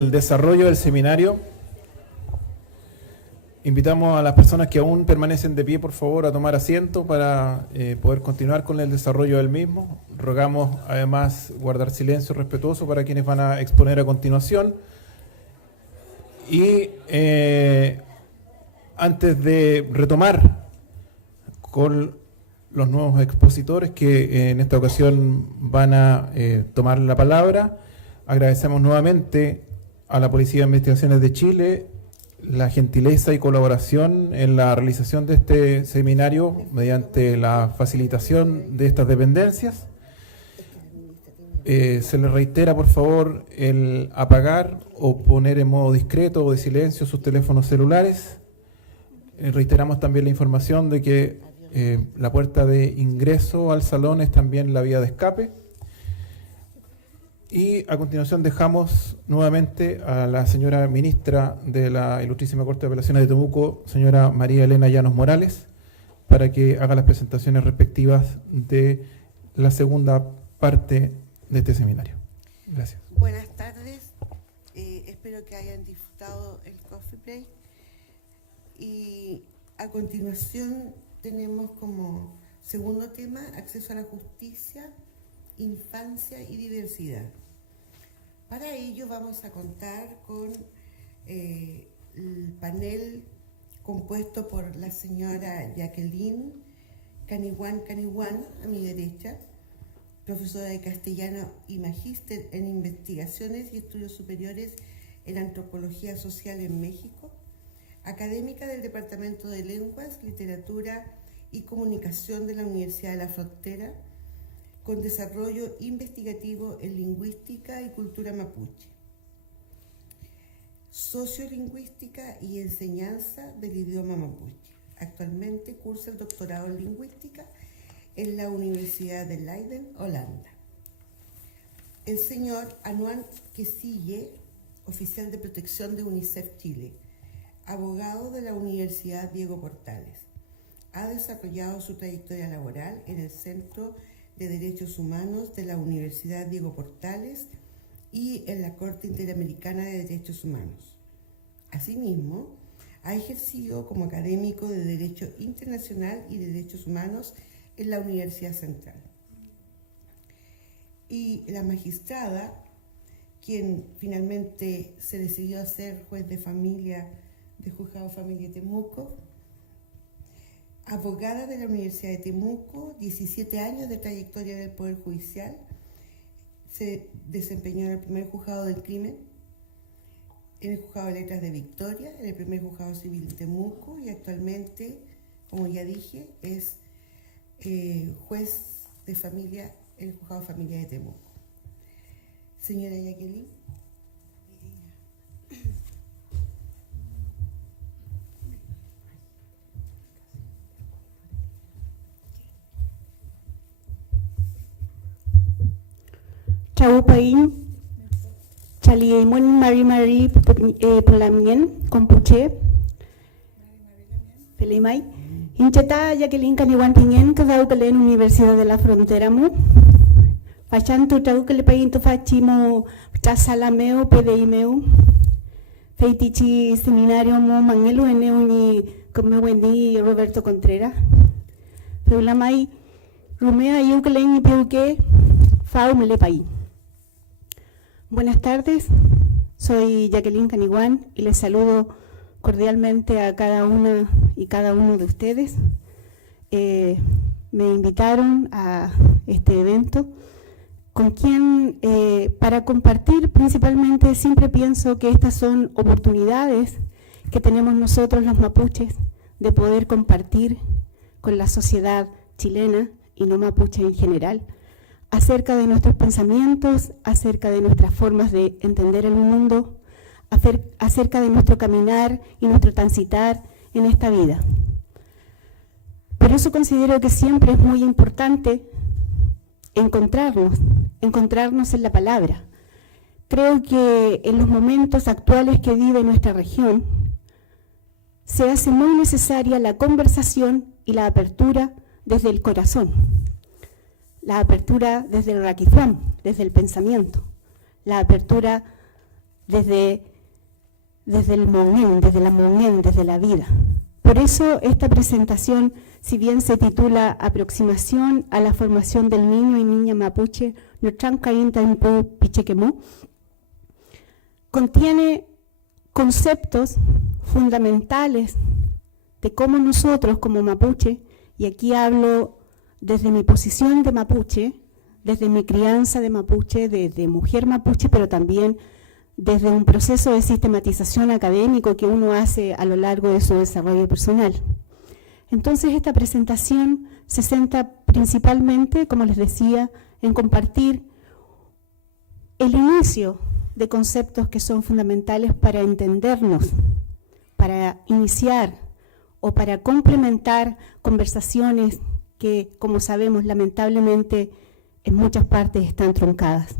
El desarrollo del seminario. Invitamos a las personas que aún permanecen de pie, por favor, a tomar asiento para poder continuar con el desarrollo del mismo. Rogamos además guardar silencio respetuoso para quienes van a exponer a continuación. Y antes de retomar con los nuevos expositores que en esta ocasión van a tomar la palabra, agradecemos nuevamente a la Policía de Investigaciones de Chile la gentileza y colaboración en la realización de este seminario mediante la facilitación de estas dependencias. Se les reitera, por favor, el apagar o poner en modo discreto o de silencio sus teléfonos celulares. Reiteramos también la información de que la puerta de ingreso al salón es también la vía de escape. Y a continuación dejamos nuevamente a la señora ministra de la Ilustrísima Corte de Apelaciones de Temuco, señora María Elena Llanos Morales, para que haga las presentaciones respectivas de la segunda parte de este seminario. Gracias. Buenas tardes, espero que hayan disfrutado el coffee break. Y a continuación tenemos como segundo tema acceso a la justicia, infancia y diversidad. Para ello vamos a contar con el panel compuesto por la señora Jacqueline Caniwan, a mi derecha, profesora de castellano y magíster en investigaciones y estudios superiores en antropología social en México, académica del Departamento de Lenguas, Literatura y Comunicación de la Universidad de la Frontera, con desarrollo investigativo en lingüística y cultura mapuche, sociolingüística y enseñanza del idioma mapuche. Actualmente cursa el doctorado en lingüística en la Universidad de Leiden, Holanda. El señor Anuan Quesille, oficial de protección de UNICEF Chile, abogado de la Universidad Diego Portales. Ha desarrollado su trayectoria laboral en el Centro de Derechos Humanos de la Universidad Diego Portales y en la Corte Interamericana de Derechos Humanos. Asimismo, ha ejercido como académico de Derecho Internacional y Derechos Humanos en la Universidad Central. Y la magistrada, quien finalmente se decidió a ser juez de familia del Juzgado de Familia de Temuco, abogada de la Universidad de Temuco, 17 años de trayectoria del Poder Judicial, se desempeñó en el primer juzgado del crimen, en el juzgado de letras de Victoria, en el primer juzgado civil de Temuco y actualmente, como ya dije, es juez de familia en el juzgado de familia de Temuco. Señora Jacqueline. Chaupain, Chaliemon Mari Pelamien, Compuche, Pelimay, Incheta Jacqueline Caniwan Pingen, Cadaucalen Universidad de la Frontera Mu, Pachantu Taucalepain Tofachimo, Chasalameo, PDIMEU, Feitichi Seminario Mo Mangelu Eneuni, Comewendi Roberto Contreras, Pelamay, Rumea Yucalen y Peuque, Faumelepay. Buenas tardes, soy Jacqueline Caniwan y les saludo cordialmente a cada una y cada uno de ustedes. Me invitaron a este evento con quien para compartir principalmente siempre pienso que estas son oportunidades que tenemos nosotros los mapuches de poder compartir con la sociedad chilena y no mapuche en general, acerca de nuestros pensamientos, acerca de nuestras formas de entender el mundo, acerca de nuestro caminar y nuestro transitar en esta vida. Por eso considero que siempre es muy importante encontrarnos en la palabra. Creo que en los momentos actuales que vive nuestra región, se hace muy necesaria la conversación y la apertura desde el corazón. La apertura desde el raquiflam, desde el pensamiento, la apertura desde el momento, desde la vida. Por eso esta presentación, si bien se titula Aproximación a la formación del niño y niña mapuche, contiene conceptos fundamentales de cómo nosotros como mapuche, y aquí hablo desde mi posición de mapuche, desde mi crianza de mapuche, de mujer mapuche, pero también desde un proceso de sistematización académico que uno hace a lo largo de su desarrollo personal. Entonces esta presentación se centra principalmente, como les decía, en compartir el inicio de conceptos que son fundamentales para entendernos, para iniciar o para complementar conversaciones que, como sabemos, lamentablemente en muchas partes están truncadas.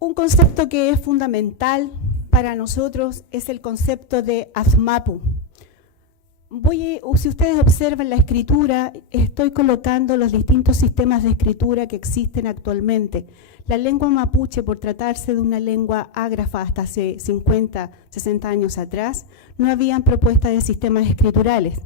Un concepto que es fundamental para nosotros es el concepto de Azmapu. Si ustedes observan la escritura, estoy colocando los distintos sistemas de escritura que existen actualmente. La lengua mapuche, por tratarse de una lengua ágrafa hasta hace 50, 60 años atrás, no habían propuestas de sistemas escriturales.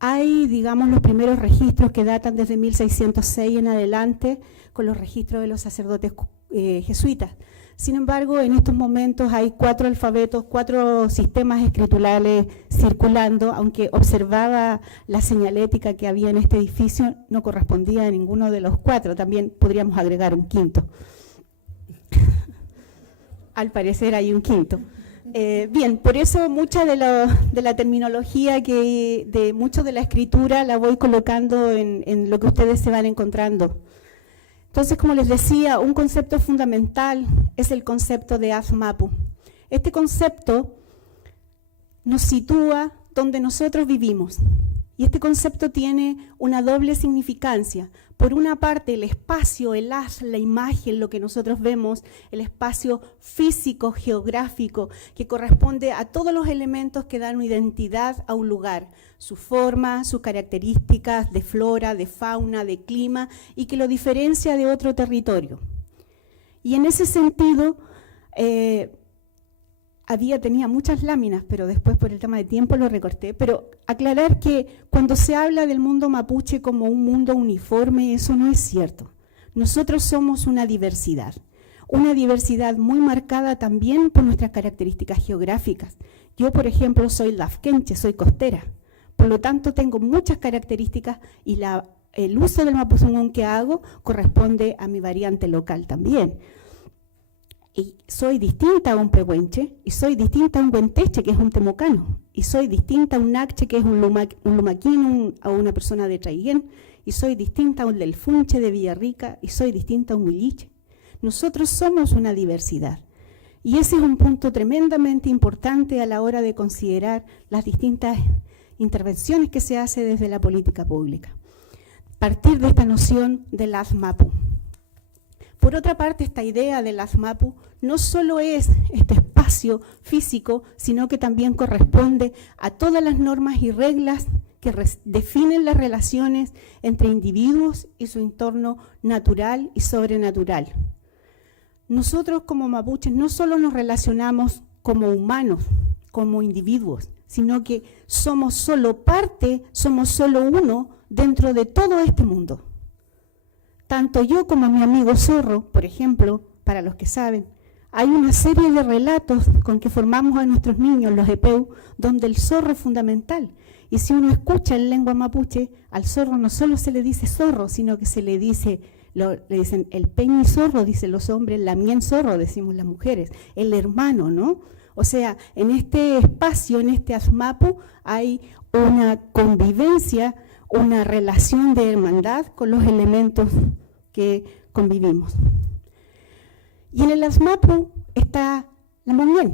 Hay, digamos, los primeros registros que datan desde 1606 en adelante, con los registros de los sacerdotes jesuitas. Sin embargo, en estos momentos hay 4 alfabetos, 4 sistemas escriturales circulando, aunque observaba la señalética que había en este edificio, no correspondía a ninguno de los 4, también podríamos agregar un quinto. Al parecer hay un quinto. Bien, por eso mucha de la terminología, de mucho de la escritura, la voy colocando en lo que ustedes se van encontrando. Entonces, como les decía, un concepto fundamental es el concepto de Azmapu. Este concepto nos sitúa donde nosotros vivimos. Y este concepto tiene una doble significancia. Por una parte, el espacio, el haz, la imagen, lo que nosotros vemos, el espacio físico, geográfico, que corresponde a todos los elementos que dan una identidad a un lugar. Su forma, sus características de flora, de fauna, de clima, y que lo diferencia de otro territorio. Y en ese sentido, tenía muchas láminas, pero después por el tema de tiempo lo recorté, pero aclarar que cuando se habla del mundo mapuche como un mundo uniforme, eso no es cierto. Nosotros somos una diversidad muy marcada también por nuestras características geográficas. Yo, por ejemplo, soy lafkenche, soy costera, por lo tanto tengo muchas características y el uso del mapuzungún que hago corresponde a mi variante local también. Y soy distinta a un pehuenche, y soy distinta a un huenteche, que es un temocano, y soy distinta a un nache, que es un lumaquín, a una persona de Traiguén, y soy distinta a un lelfunche de Villarrica, y soy distinta a un huilliche. Nosotros somos una diversidad, y ese es un punto tremendamente importante a la hora de considerar las distintas intervenciones que se hace desde la política pública. Partir de esta noción del Azmapu. Por otra parte, esta idea del Azmapu no solo es este espacio físico, sino que también corresponde a todas las normas y reglas que definen las relaciones entre individuos y su entorno natural y sobrenatural. Nosotros como mapuches no solo nos relacionamos como humanos, como individuos, sino que somos solo parte, somos solo uno dentro de todo este mundo. Tanto yo como mi amigo zorro, por ejemplo, para los que saben, hay una serie de relatos con que formamos a nuestros niños, los epeu, donde el zorro es fundamental. Y si uno escucha en lengua mapuche, al zorro no solo se le dice zorro, sino que se le dicen el peñi zorro, dicen los hombres, la mien zorro, decimos las mujeres, el hermano, ¿no? O sea, en este espacio, en este Azmapu, hay una convivencia, una relación de hermandad con los elementos que convivimos. Y en el Azmapu está la Monguén,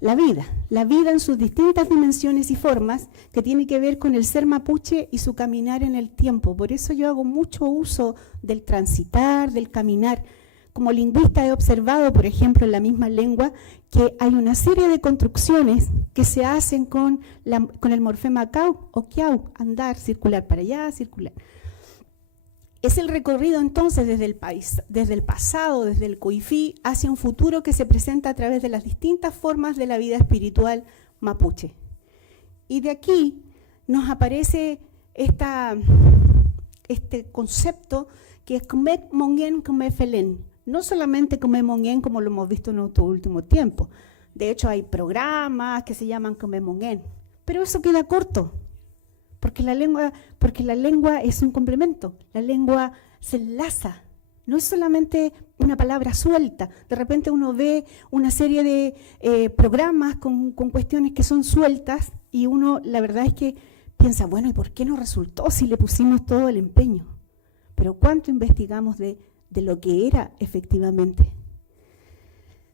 la vida en sus distintas dimensiones y formas, que tiene que ver con el ser mapuche y su caminar en el tiempo. Por eso yo hago mucho uso del transitar, del caminar, como lingüista he observado, por ejemplo, en la misma lengua, que hay una serie de construcciones que se hacen con el morfema cau o kiau, andar, circular para allá, circular. Es el recorrido entonces desde el pasado, desde el coifí, hacia un futuro que se presenta a través de las distintas formas de la vida espiritual mapuche. Y de aquí nos aparece este concepto que es Kmek Mongen Kmek Felen. No solamente Kmek Mongen como lo hemos visto en nuestro último tiempo. De hecho hay programas que se llaman Kmek Mongen, pero eso queda corto. Porque la lengua es un complemento, la lengua se enlaza, no es solamente una palabra suelta. De repente uno ve una serie de programas con cuestiones que son sueltas y uno la verdad es que piensa, bueno, ¿y por qué no resultó si le pusimos todo el empeño? Pero ¿cuánto investigamos de lo que era efectivamente?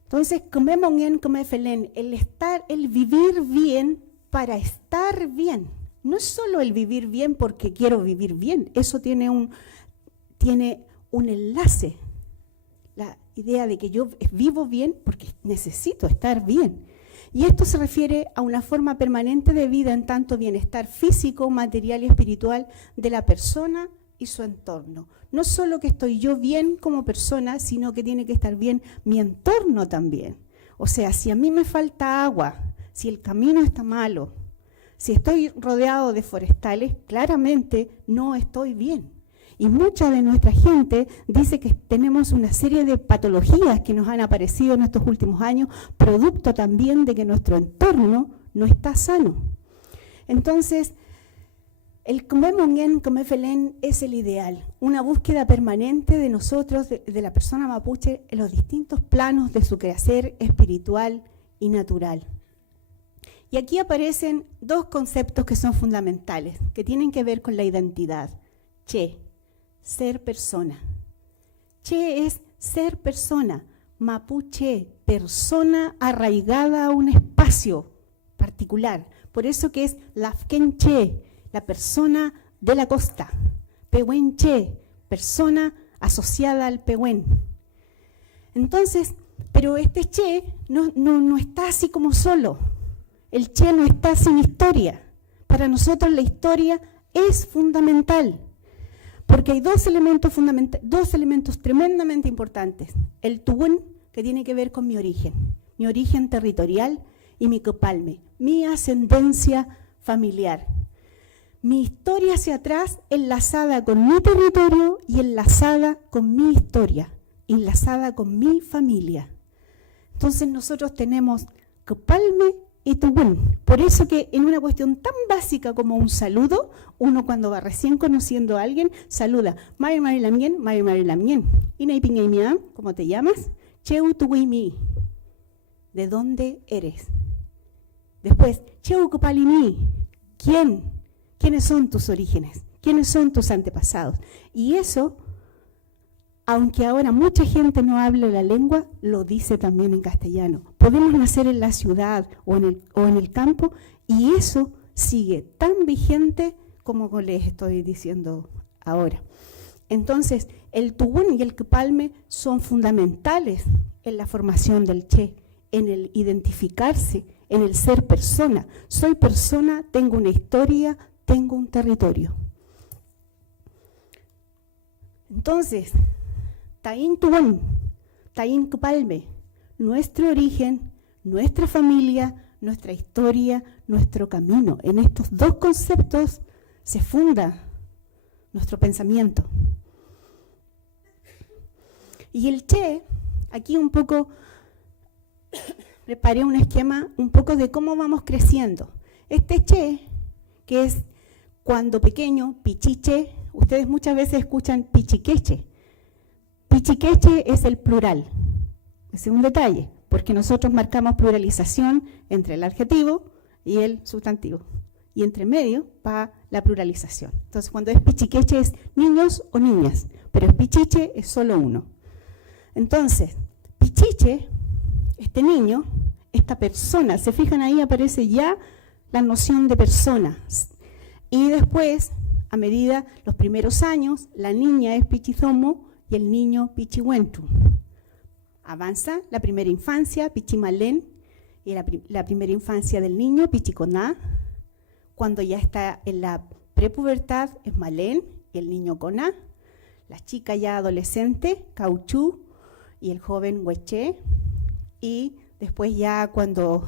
Entonces, el vivir bien para estar bien. No es solo el vivir bien porque quiero vivir bien, eso tiene un enlace. La idea de que yo vivo bien porque necesito estar bien. Y esto se refiere a una forma permanente de vida en tanto bienestar físico, material y espiritual de la persona y su entorno. No solo que estoy yo bien como persona, sino que tiene que estar bien mi entorno también. O sea, si a mí me falta agua, si el camino está malo, si estoy rodeado de forestales, claramente no estoy bien. Y mucha de nuestra gente dice que tenemos una serie de patologías que nos han aparecido en estos últimos años, producto también de que nuestro entorno no está sano. Entonces, el Kmek Mongen Kmek Felen es el ideal, una búsqueda permanente de nosotros, de la persona mapuche, en los distintos planos de su quehacer espiritual y natural. Y aquí aparecen dos conceptos que son fundamentales, que tienen que ver con la identidad. Che, ser persona. Che es ser persona, mapuche, persona arraigada a un espacio particular. Por eso que es Lafken Che, la persona de la costa. Pehuen Che, persona asociada al Pehuen. Entonces, pero este Che no está así como solo. El Che no está sin historia. Para nosotros la historia es fundamental, porque hay dos elementos tremendamente importantes. El Tugun, que tiene que ver con mi origen territorial, y mi Copalme, mi ascendencia familiar. Mi historia hacia atrás enlazada con mi territorio y enlazada con mi historia, enlazada con mi familia. Entonces nosotros tenemos Copalme y Tugun. Por eso que en una cuestión tan básica como un saludo, uno cuando va recién conociendo a alguien, saluda, Mari Mari Lamien, Mari Mari Lamien. Inaipingaimiam, ¿cómo te llamas? Cheu Tuguimi. ¿De dónde eres? Después, Cheu Copalimi. ¿Quiénes son tus orígenes? ¿Quiénes son tus antepasados? Y eso, aunque ahora mucha gente no hable la lengua, lo dice también en castellano. Podemos nacer en la ciudad o en el campo y eso sigue tan vigente como les estoy diciendo ahora. Entonces, el Tugun y el Copalme son fundamentales en la formación del Che, en el identificarse, en el ser persona. Soy persona, tengo una historia, tengo un territorio. Entonces, Taín Tugun, Taín Copalme, nuestro origen, nuestra familia, nuestra historia, nuestro camino. En estos dos conceptos se funda nuestro pensamiento. Y el Che, aquí un poco preparé un esquema un poco de cómo vamos creciendo. Este Che, que es cuando pequeño, pichiche, ustedes muchas veces escuchan pichiqueche. Pichiqueche es el plural. Ese es un detalle, porque nosotros marcamos pluralización entre el adjetivo y el sustantivo. Y entre medio va la pluralización. Entonces, cuando es pichiqueche es niños o niñas, pero el pichiche es solo uno. Entonces, pichiche, este niño, esta persona, se fijan ahí aparece ya la noción de persona. Y después, a medida los primeros años, la niña es pichizomo y el niño pichihuentu. Avanza la primera infancia, pichimalén, y la primera infancia del niño, pichiconá. Cuando ya está en la prepubertad, es malén, y el niño coná. La chica ya adolescente, cauchú, y el joven hueché. Y después ya cuando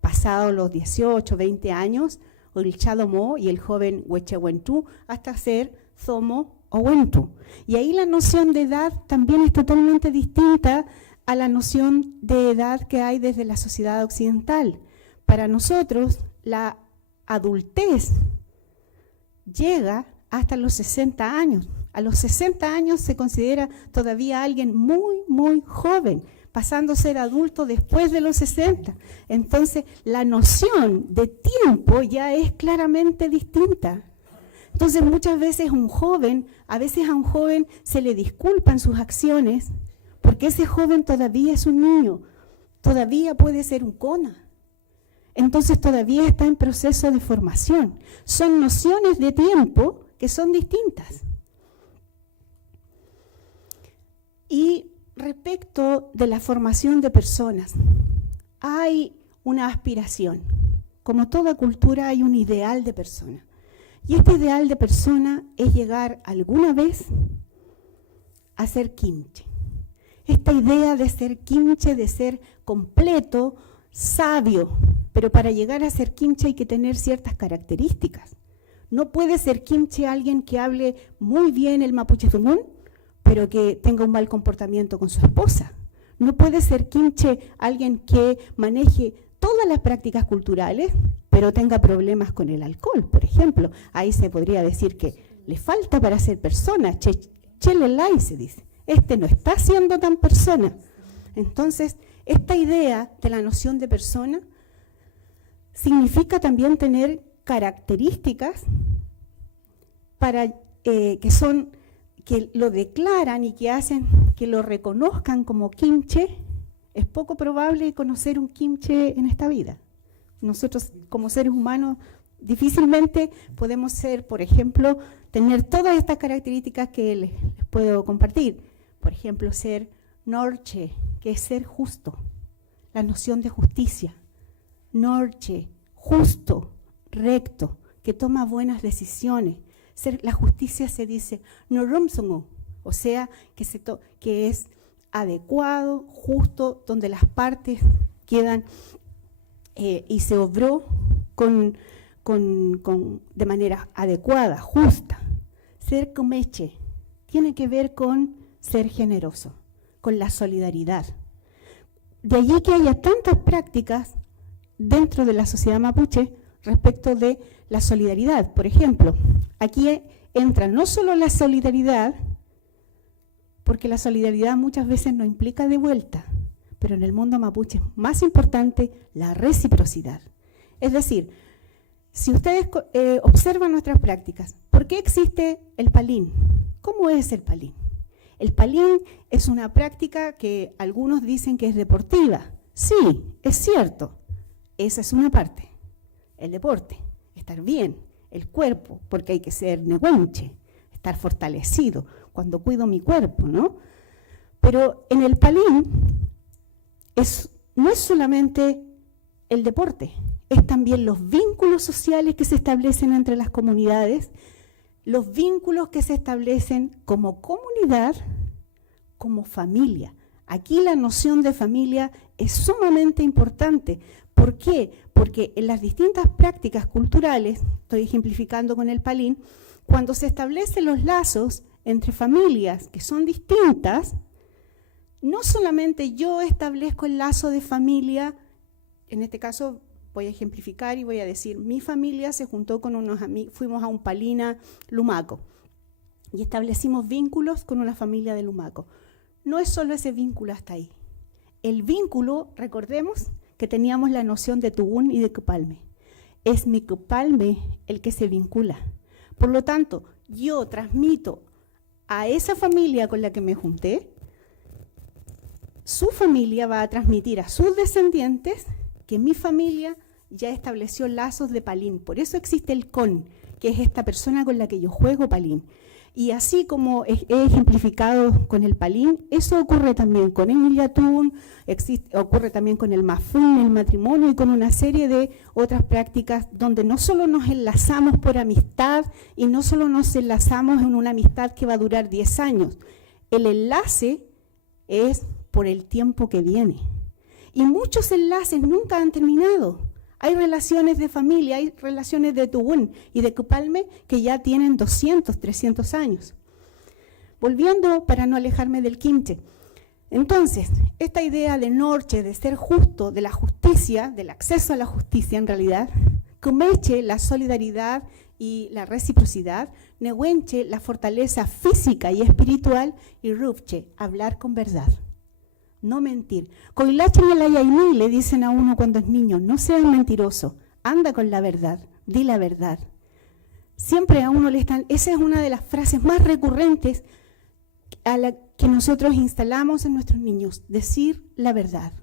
pasado los 18, 20 años, el chadomó y el joven huechehuentú, hasta ser zomo o huentú. Y ahí la noción de edad también es totalmente distinta a la noción de edad que hay desde la sociedad occidental. Para nosotros, la adultez llega hasta los 60 años. A los 60 años se considera todavía alguien muy, muy joven, pasando a ser adulto después de los 60. Entonces, la noción de tiempo ya es claramente distinta. Entonces, muchas veces a veces a un joven se le disculpan sus acciones, porque ese joven todavía es un niño, todavía puede ser un cona. Entonces, todavía está en proceso de formación. Son nociones de tiempo que son distintas. Y respecto de la formación de personas, hay una aspiración. Como toda cultura hay un ideal de persona. Y este ideal de persona es llegar alguna vez a ser kimche. Esta idea de ser kimche, de ser completo, sabio, pero para llegar a ser kimche hay que tener ciertas características. No puede ser kimche alguien que hable muy bien el mapuche tumún, pero que tenga un mal comportamiento con su esposa. No puede ser kimche alguien que maneje todas las prácticas culturales, pero tenga problemas con el alcohol, por ejemplo. Ahí se podría decir que le falta para ser persona, chelelay se dice. Este no está siendo tan persona. Entonces, esta idea de la noción de persona significa también tener características para que lo declaran y que hacen que lo reconozcan como kimche. Es poco probable conocer un kimche en esta vida. Nosotros como seres humanos difícilmente podemos ser, por ejemplo, tener todas estas características que les puedo compartir. Por ejemplo, ser norche, que es ser justo, la noción de justicia. Norche, justo, recto, que toma buenas decisiones. La justicia se dice norumsungu, o sea, que es adecuado, justo, donde las partes quedan y se obró de manera adecuada, justa. Ser comeche tiene que ver con ser generoso, con la solidaridad. De allí que haya tantas prácticas dentro de la sociedad mapuche respecto de la solidaridad. Por ejemplo, aquí entra no solo la solidaridad, porque la solidaridad muchas veces no implica de vuelta, pero en el mundo mapuche es más importante la reciprocidad. Es decir, si ustedes observan nuestras prácticas, ¿por qué existe el palín? ¿Cómo es el palín? El palín es una práctica que algunos dicen que es deportiva. Sí, es cierto, esa es una parte. El deporte, estar bien, el cuerpo, porque hay que ser nehuenche, estar fortalecido, cuando cuido mi cuerpo, ¿no? Pero en el palín no es solamente el deporte, es también los vínculos sociales que se establecen entre las comunidades, los vínculos que se establecen como comunidad, como familia. Aquí la noción de familia es sumamente importante. ¿Por qué? Porque en las distintas prácticas culturales, estoy ejemplificando con el palín, cuando se establecen los lazos entre familias que son distintas, no solamente yo establezco el lazo de familia, en este caso voy a ejemplificar y voy a decir, mi familia se juntó con unos amigos, fuimos a un palina Lumaco y establecimos vínculos con una familia de Lumaco. No es solo ese vínculo hasta ahí. El vínculo, recordemos que teníamos la noción de tubún y de cupalme. Es mi cupalme el que se vincula. Por lo tanto, yo transmito a esa familia con la que me junté, su familia va a transmitir a sus descendientes que mi familia ya estableció lazos de palín. Por eso existe el con, que es esta persona con la que yo juego palín. Y así como he ejemplificado con el palín, eso ocurre también con el Niyatun, ocurre también con el mafún, el matrimonio y con una serie de otras prácticas donde no solo nos enlazamos por amistad y no solo nos enlazamos en una amistad que va a durar 10 años. El enlace es por el tiempo que viene. Y muchos enlaces nunca han terminado. Hay relaciones de familia, hay relaciones de Tuwún y de Cupalme que ya tienen 200, 300 años. Volviendo, para no alejarme del Kimche. Entonces, esta idea de Norche, de ser justo, de la justicia, del acceso a la justicia en realidad, Kumeche, la solidaridad y la reciprocidad, Nehuenche, la fortaleza física y espiritual, y Rupche, hablar con verdad. No mentir. Coilache y el Ayaimí le dicen a uno cuando es niño, no seas mentiroso, anda con la verdad, di la verdad. Siempre a uno le están, esa es una de las frases más recurrentes a la que nosotros instalamos en nuestros niños, decir la verdad.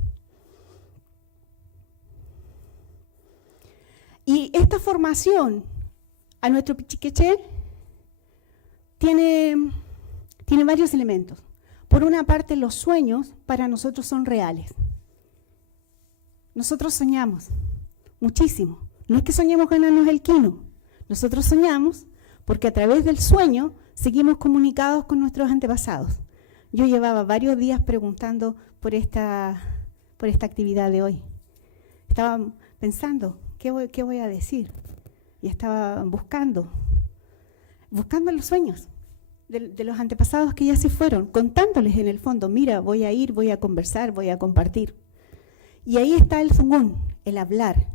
Y esta formación a nuestro pichiqueché tiene varios elementos. Por una parte, los sueños para nosotros son reales. Nosotros soñamos muchísimo. No es que soñemos ganarnos el quino. Nosotros soñamos porque a través del sueño seguimos comunicados con nuestros antepasados. Yo llevaba varios días preguntando por esta actividad de hoy. Estaba pensando, ¿qué voy a decir? Y estaba buscando los sueños de los antepasados que ya se fueron, contándoles en el fondo, mira, voy a ir, voy a conversar, voy a compartir. Y ahí está el zungún, el hablar.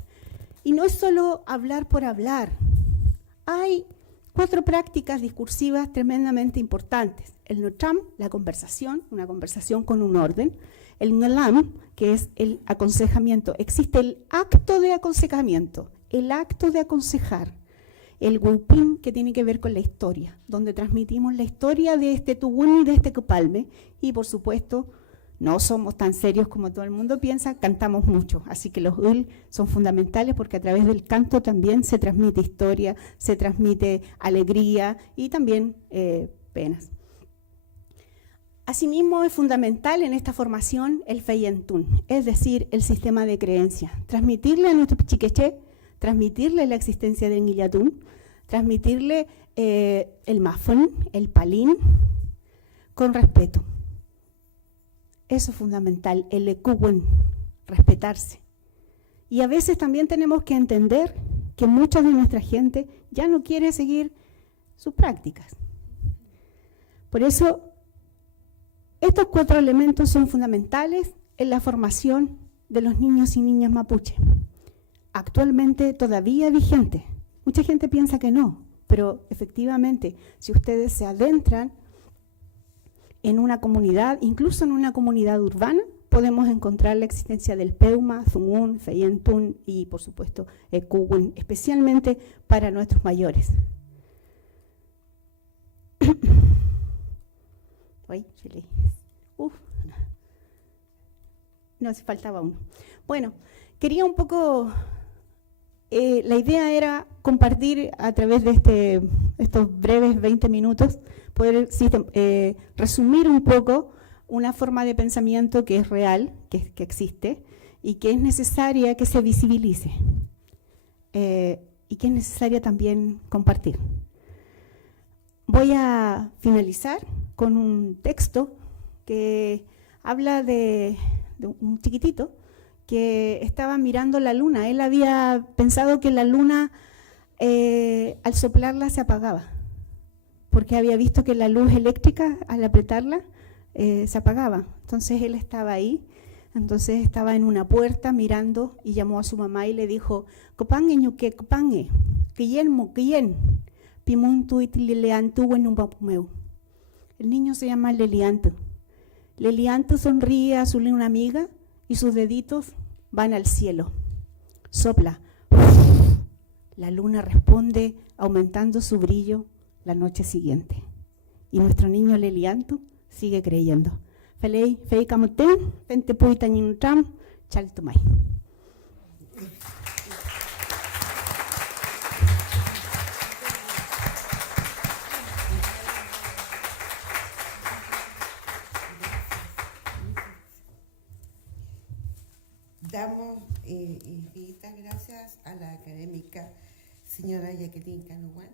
Y no es solo hablar por hablar. Hay 4 prácticas discursivas tremendamente importantes. El Nucham, la conversación, una conversación con un orden. El Ngalam, que es el aconsejamiento. Existe el acto de aconsejamiento, el acto de aconsejar. El Wupin, que tiene que ver con la historia, donde transmitimos la historia de este Tuwún y de este Cupalme. Y por supuesto, no somos tan serios como todo el mundo piensa, cantamos mucho. Así que los Ul son fundamentales porque a través del canto también se transmite historia, se transmite alegría y también penas. Asimismo, es fundamental en esta formación el Feyentún, es decir, el sistema de creencias. Transmitirle a nuestro pichiqueché, transmitirle la existencia del Niyatún, transmitirle el mafón, el palín, con respeto. Eso es fundamental, el ekuwen, respetarse. Y a veces también tenemos que entender que mucha de nuestra gente ya no quiere seguir sus prácticas. Por eso, estos 4 elementos son fundamentales en la formación de los niños y niñas mapuche. Actualmente todavía vigente. Mucha gente piensa que no, pero efectivamente, si ustedes se adentran en una comunidad, incluso en una comunidad urbana, podemos encontrar la existencia del Peuma, Zungún, Feyentún y, por supuesto, Ekuwen, especialmente para nuestros mayores. No, hace faltaba uno. Bueno, quería un poco... la idea era compartir a través de estos breves 20 minutos, poder resumir un poco una forma de pensamiento que es real, que existe, y que es necesaria que se visibilice, y que es necesaria también compartir. Voy a finalizar con un texto que habla de un chiquitito que estaba mirando la luna. Él había pensado que la luna al soplarla se apagaba, porque había visto que la luz eléctrica al apretarla se apagaba. Entonces él estaba ahí, entonces estaba en una puerta mirando y llamó a su mamá y le dijo, "Copange ñuque, copange, quillen, pimuntu itilileantu wenumapumeu". El niño se llama Lelianto. Lelianto sonríe a su luna amiga y sus deditos van al cielo. Sopla. La luna responde aumentando su brillo la noche siguiente. Y nuestro niño Lelianto sigue creyendo. Felei, fei camuten, fente puitañinutram, chaltumay. Infinitas gracias a la académica señora Jacqueline Canuán.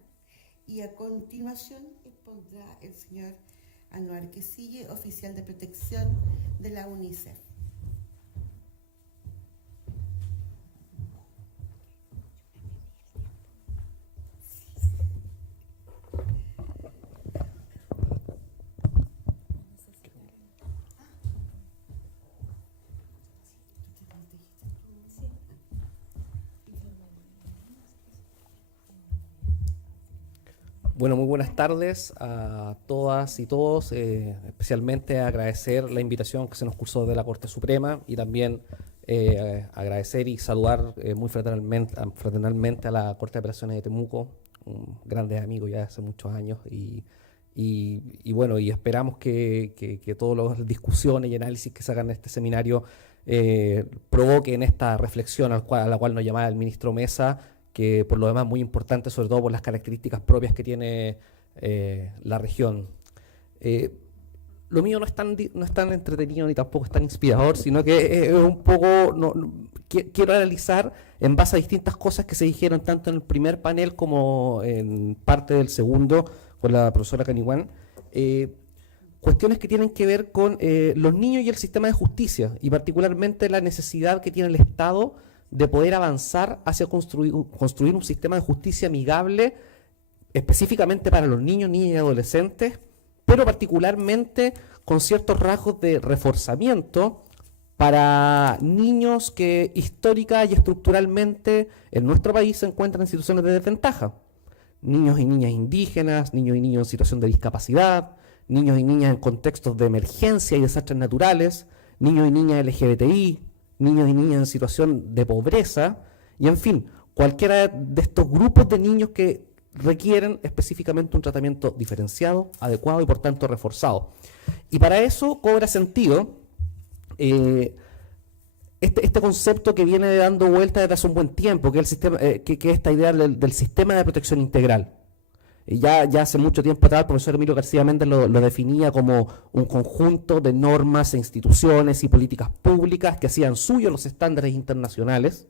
Y a continuación expondrá el señor Anuar Quesille, oficial de protección de la UNICEF. Bueno, muy buenas tardes a todas y todos, especialmente agradecer la invitación que se nos cursó de la Corte Suprema y también agradecer y saludar muy fraternalmente a la Corte de Apelaciones de Temuco, un grande amigo ya hace muchos años y bueno, y esperamos que todas las discusiones y análisis que se hagan en este seminario provoquen esta reflexión a la cual nos llamaba el ministro Mesa, que por lo demás muy importante, sobre todo por las características propias que tiene la región. Lo mío no es tan entretenido ni tampoco es tan inspirador, sino que es un poco, quiero analizar en base a distintas cosas que se dijeron tanto en el primer panel como en parte del segundo con la profesora Canuán, cuestiones que tienen que ver con los niños y el sistema de justicia, y particularmente la necesidad que tiene el Estado de poder avanzar hacia construir un sistema de justicia amigable, específicamente para los niños, niñas y adolescentes, pero particularmente con ciertos rasgos de reforzamiento para niños que histórica y estructuralmente en nuestro país se encuentran en situaciones de desventaja. Niños y niñas indígenas, niños y niñas en situación de discapacidad, niños y niñas en contextos de emergencia y desastres naturales, niños y niñas LGBTI, niños y niñas en situación de pobreza, y en fin, cualquiera de estos grupos de niños que requieren específicamente un tratamiento diferenciado, adecuado y por tanto reforzado. Y para eso cobra sentido este concepto que viene dando vuelta desde hace un buen tiempo, que es esta idea del sistema de protección integral. Ya hace mucho tiempo atrás el profesor Emilio García Méndez lo definía como un conjunto de normas e instituciones y políticas públicas que hacían suyos los estándares internacionales,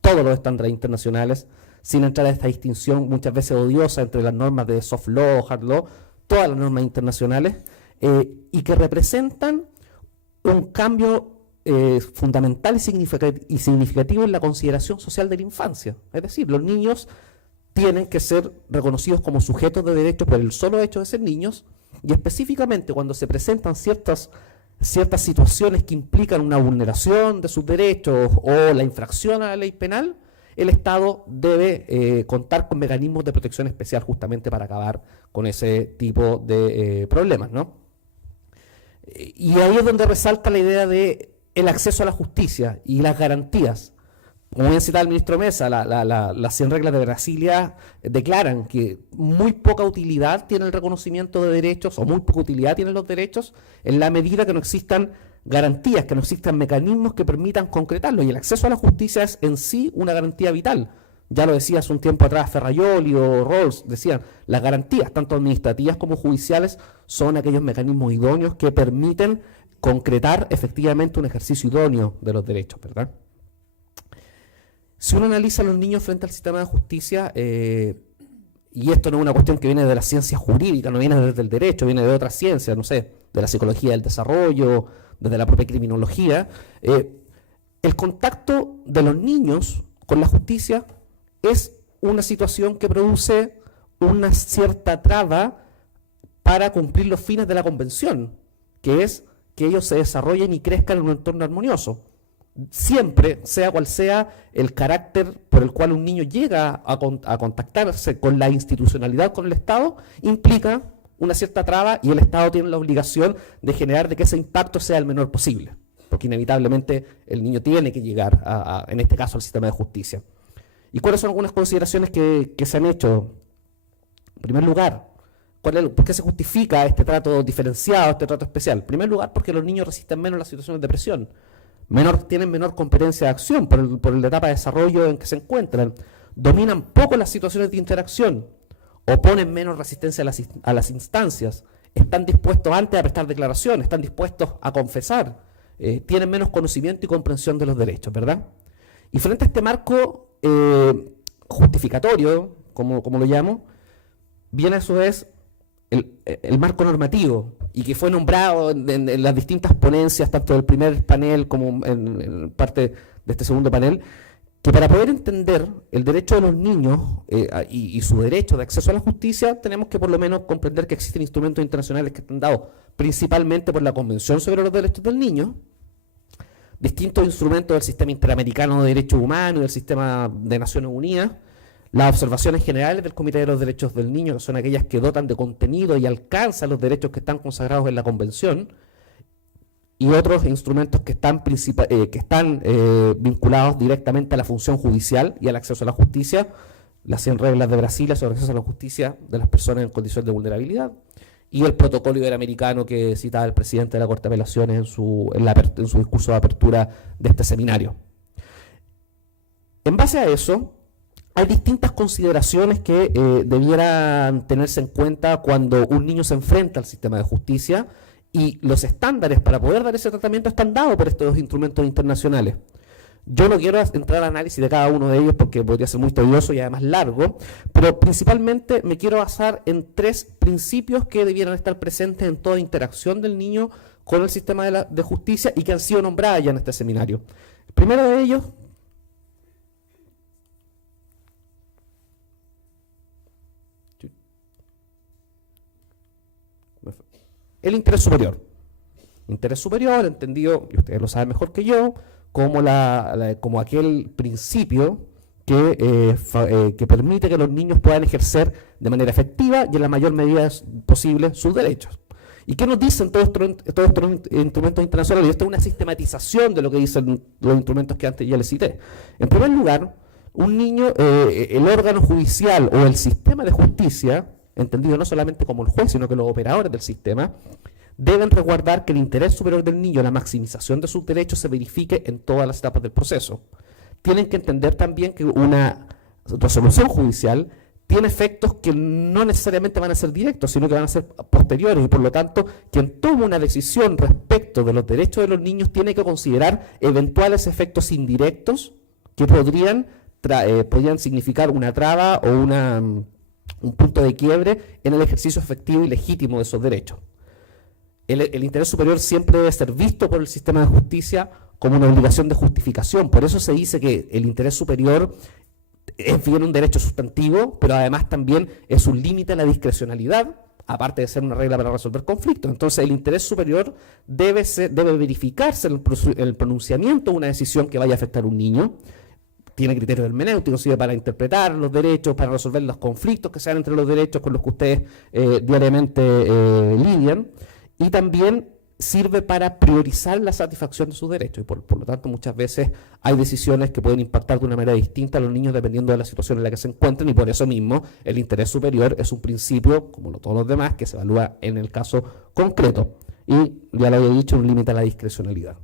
todos los estándares internacionales, sin entrar a esta distinción muchas veces odiosa entre las normas de soft law, hard law, todas las normas internacionales, y que representan un cambio fundamental y significativo en la consideración social de la infancia. Es decir, los niños tienen que ser reconocidos como sujetos de derechos por el solo hecho de ser niños, y específicamente cuando se presentan ciertas situaciones que implican una vulneración de sus derechos o la infracción a la ley penal, el Estado debe contar con mecanismos de protección especial justamente para acabar con ese tipo de problemas, ¿no? Y ahí es donde resalta la idea de el acceso a la justicia y las garantías. Como bien citaba el ministro Mesa, las 100 reglas de Brasilia declaran que muy poca utilidad tiene el reconocimiento de derechos, o muy poca utilidad tienen los derechos, en la medida que no existan garantías, que no existan mecanismos que permitan concretarlo. Y el acceso a la justicia es en sí una garantía vital. Ya lo decía hace un tiempo atrás Ferrayoli o Rawls, decían, las garantías, tanto administrativas como judiciales, son aquellos mecanismos idóneos que permiten concretar efectivamente un ejercicio idóneo de los derechos, ¿verdad? Si uno analiza a los niños frente al sistema de justicia, y esto no es una cuestión que viene de la ciencia jurídica, no viene desde el derecho, viene de otras ciencias, no sé, de la psicología del desarrollo, desde la propia criminología, el contacto de los niños con la justicia es una situación que produce una cierta traba para cumplir los fines de la convención, que es que ellos se desarrollen y crezcan en un entorno armonioso. Siempre, sea cual sea el carácter por el cual un niño llega a contactarse con la institucionalidad, con el Estado, implica una cierta traba, y el Estado tiene la obligación de generar de que ese impacto sea el menor posible, porque inevitablemente el niño tiene que llegar, en este caso, al sistema de justicia. ¿Y cuáles son algunas consideraciones que se han hecho? En primer lugar, ¿por qué se justifica este trato diferenciado, este trato especial? En primer lugar, porque los niños resisten menos las situaciones de presión. Tienen menor competencia de acción por la etapa de desarrollo en que se encuentran, dominan poco las situaciones de interacción, oponen menos resistencia a las instancias, están dispuestos antes a prestar declaraciones, están dispuestos a confesar, tienen menos conocimiento y comprensión de los derechos, ¿verdad? Y frente a este marco justificatorio, como lo llamo, viene a su vez el marco normativo, y que fue nombrado en las distintas ponencias, tanto del primer panel como en parte de este segundo panel, que para poder entender el derecho de los niños y su derecho de acceso a la justicia, tenemos que por lo menos comprender que existen instrumentos internacionales que están dados principalmente por la Convención sobre los Derechos del Niño, distintos instrumentos del sistema interamericano de derechos humanos y del sistema de Naciones Unidas, las observaciones generales del Comité de los Derechos del Niño, que son aquellas que dotan de contenido y alcanzan los derechos que están consagrados en la Convención, y otros instrumentos que están vinculados directamente a la función judicial y al acceso a la justicia, las 100 reglas de Brasilia sobre el acceso a la justicia de las personas en condición de vulnerabilidad, y el protocolo iberoamericano que citaba el presidente de la Corte de Apelaciones en su discurso de apertura de este seminario. En base a eso, hay distintas consideraciones que debieran tenerse en cuenta cuando un niño se enfrenta al sistema de justicia, y los estándares para poder dar ese tratamiento están dados por estos instrumentos internacionales. Yo no quiero entrar al análisis de cada uno de ellos porque podría ser muy tedioso y además largo, pero principalmente me quiero basar en 3 principios que debieran estar presentes en toda interacción del niño con el sistema de justicia y que han sido nombrados ya en este seminario. El primero de ellos el interés superior. Interés superior, entendido, y ustedes lo saben mejor que yo, como, como aquel principio que permite que los niños puedan ejercer de manera efectiva y en la mayor medida posible sus derechos. ¿Y qué nos dicen todos estos instrumentos internacionales? Y esto es una sistematización de lo que dicen los instrumentos que antes ya les cité. En primer lugar, un niño, el órgano judicial o el sistema de justicia, entendido no solamente como el juez, sino que los operadores del sistema, deben resguardar que el interés superior del niño, la maximización de sus derechos, se verifique en todas las etapas del proceso. Tienen que entender también que una resolución judicial tiene efectos que no necesariamente van a ser directos, sino que van a ser posteriores, y por lo tanto, quien toma una decisión respecto de los derechos de los niños tiene que considerar eventuales efectos indirectos que podrían significar una traba o un punto de quiebre en el ejercicio efectivo y legítimo de esos derechos. El interés superior siempre debe ser visto por el sistema de justicia como una obligación de justificación. Por eso se dice que el interés superior es bien un derecho sustantivo, pero además también es un límite a la discrecionalidad, aparte de ser una regla para resolver conflictos. Entonces el interés superior debe verificarse en el pronunciamiento de una decisión que vaya a afectar a un niño. Tiene criterios hermenéuticos, sirve para interpretar los derechos, para resolver los conflictos que sean entre los derechos con los que ustedes diariamente lidian, y también sirve para priorizar la satisfacción de sus derechos, y por lo tanto muchas veces hay decisiones que pueden impactar de una manera distinta a los niños dependiendo de la situación en la que se encuentren, y por eso mismo el interés superior es un principio, como todos los demás, que se evalúa en el caso concreto, y ya lo había dicho, un límite a la discrecionalidad.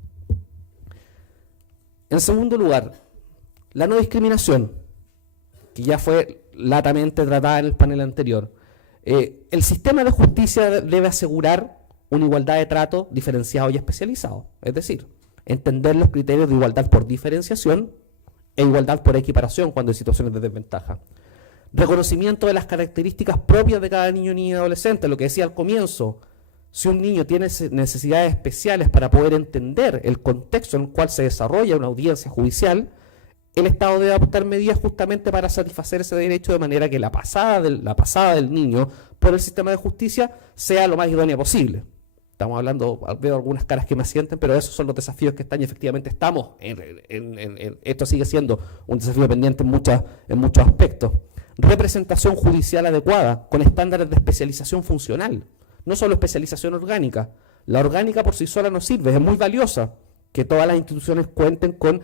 En segundo lugar, la no discriminación, que ya fue latamente tratada en el panel anterior. El sistema de justicia debe asegurar una igualdad de trato diferenciado y especializado, es decir, entender los criterios de igualdad por diferenciación e igualdad por equiparación cuando hay situaciones de desventaja. Reconocimiento de las características propias de cada niño, niña y adolescente, lo que decía al comienzo. Si un niño tiene necesidades especiales para poder entender el contexto en el cual se desarrolla una audiencia judicial, el Estado debe adoptar medidas justamente para satisfacer ese derecho, de manera que la pasada del niño por el sistema de justicia sea lo más idónea posible. Estamos hablando, veo algunas caras que me asienten, pero esos son los desafíos que están, y efectivamente estamos esto sigue siendo un desafío pendiente en muchos aspectos. Representación judicial adecuada, con estándares de especialización funcional, no solo especialización orgánica. La orgánica por sí sola no sirve, es muy valiosa que todas las instituciones cuenten con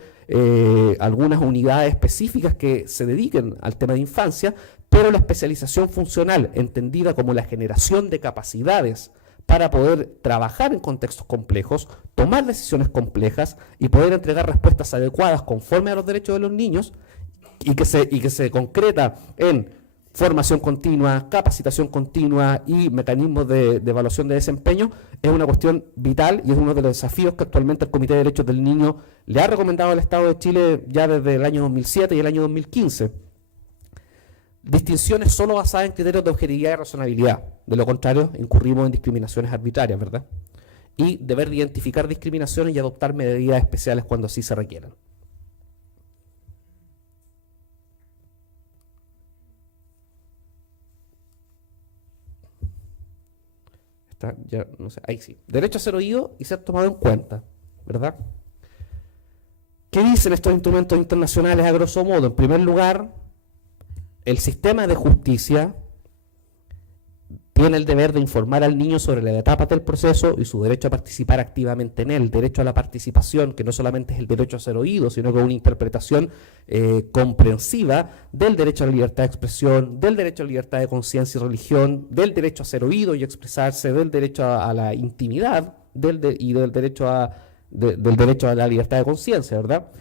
algunas unidades específicas que se dediquen al tema de infancia, pero la especialización funcional, entendida como la generación de capacidades para poder trabajar en contextos complejos, tomar decisiones complejas y poder entregar respuestas adecuadas conforme a los derechos de los niños, y que se concreta en formación continua, capacitación continua y mecanismos de evaluación de desempeño, es una cuestión vital y es uno de los desafíos que actualmente el Comité de Derechos del Niño le ha recomendado al Estado de Chile ya desde el año 2007 y el año 2015. Distinciones solo basadas en criterios de objetividad y razonabilidad. De lo contrario, incurrimos en discriminaciones arbitrarias, ¿verdad? Y deber de identificar discriminaciones y adoptar medidas especiales cuando así se requieran. Ya, no sé, ahí sí. Derecho a ser oído y ser tomado en cuenta, ¿verdad? ¿Qué dicen estos instrumentos internacionales a grosso modo? En primer lugar, el sistema de justicia tiene el deber de informar al niño sobre las etapas del proceso y su derecho a participar activamente en él. El derecho a la participación, que no solamente es el derecho a ser oído, sino que es una interpretación comprensiva del derecho a la libertad de expresión, del derecho a la libertad de conciencia y religión, del derecho a ser oído y expresarse, del derecho a la intimidad y del derecho del derecho a la libertad de conciencia, ¿verdad?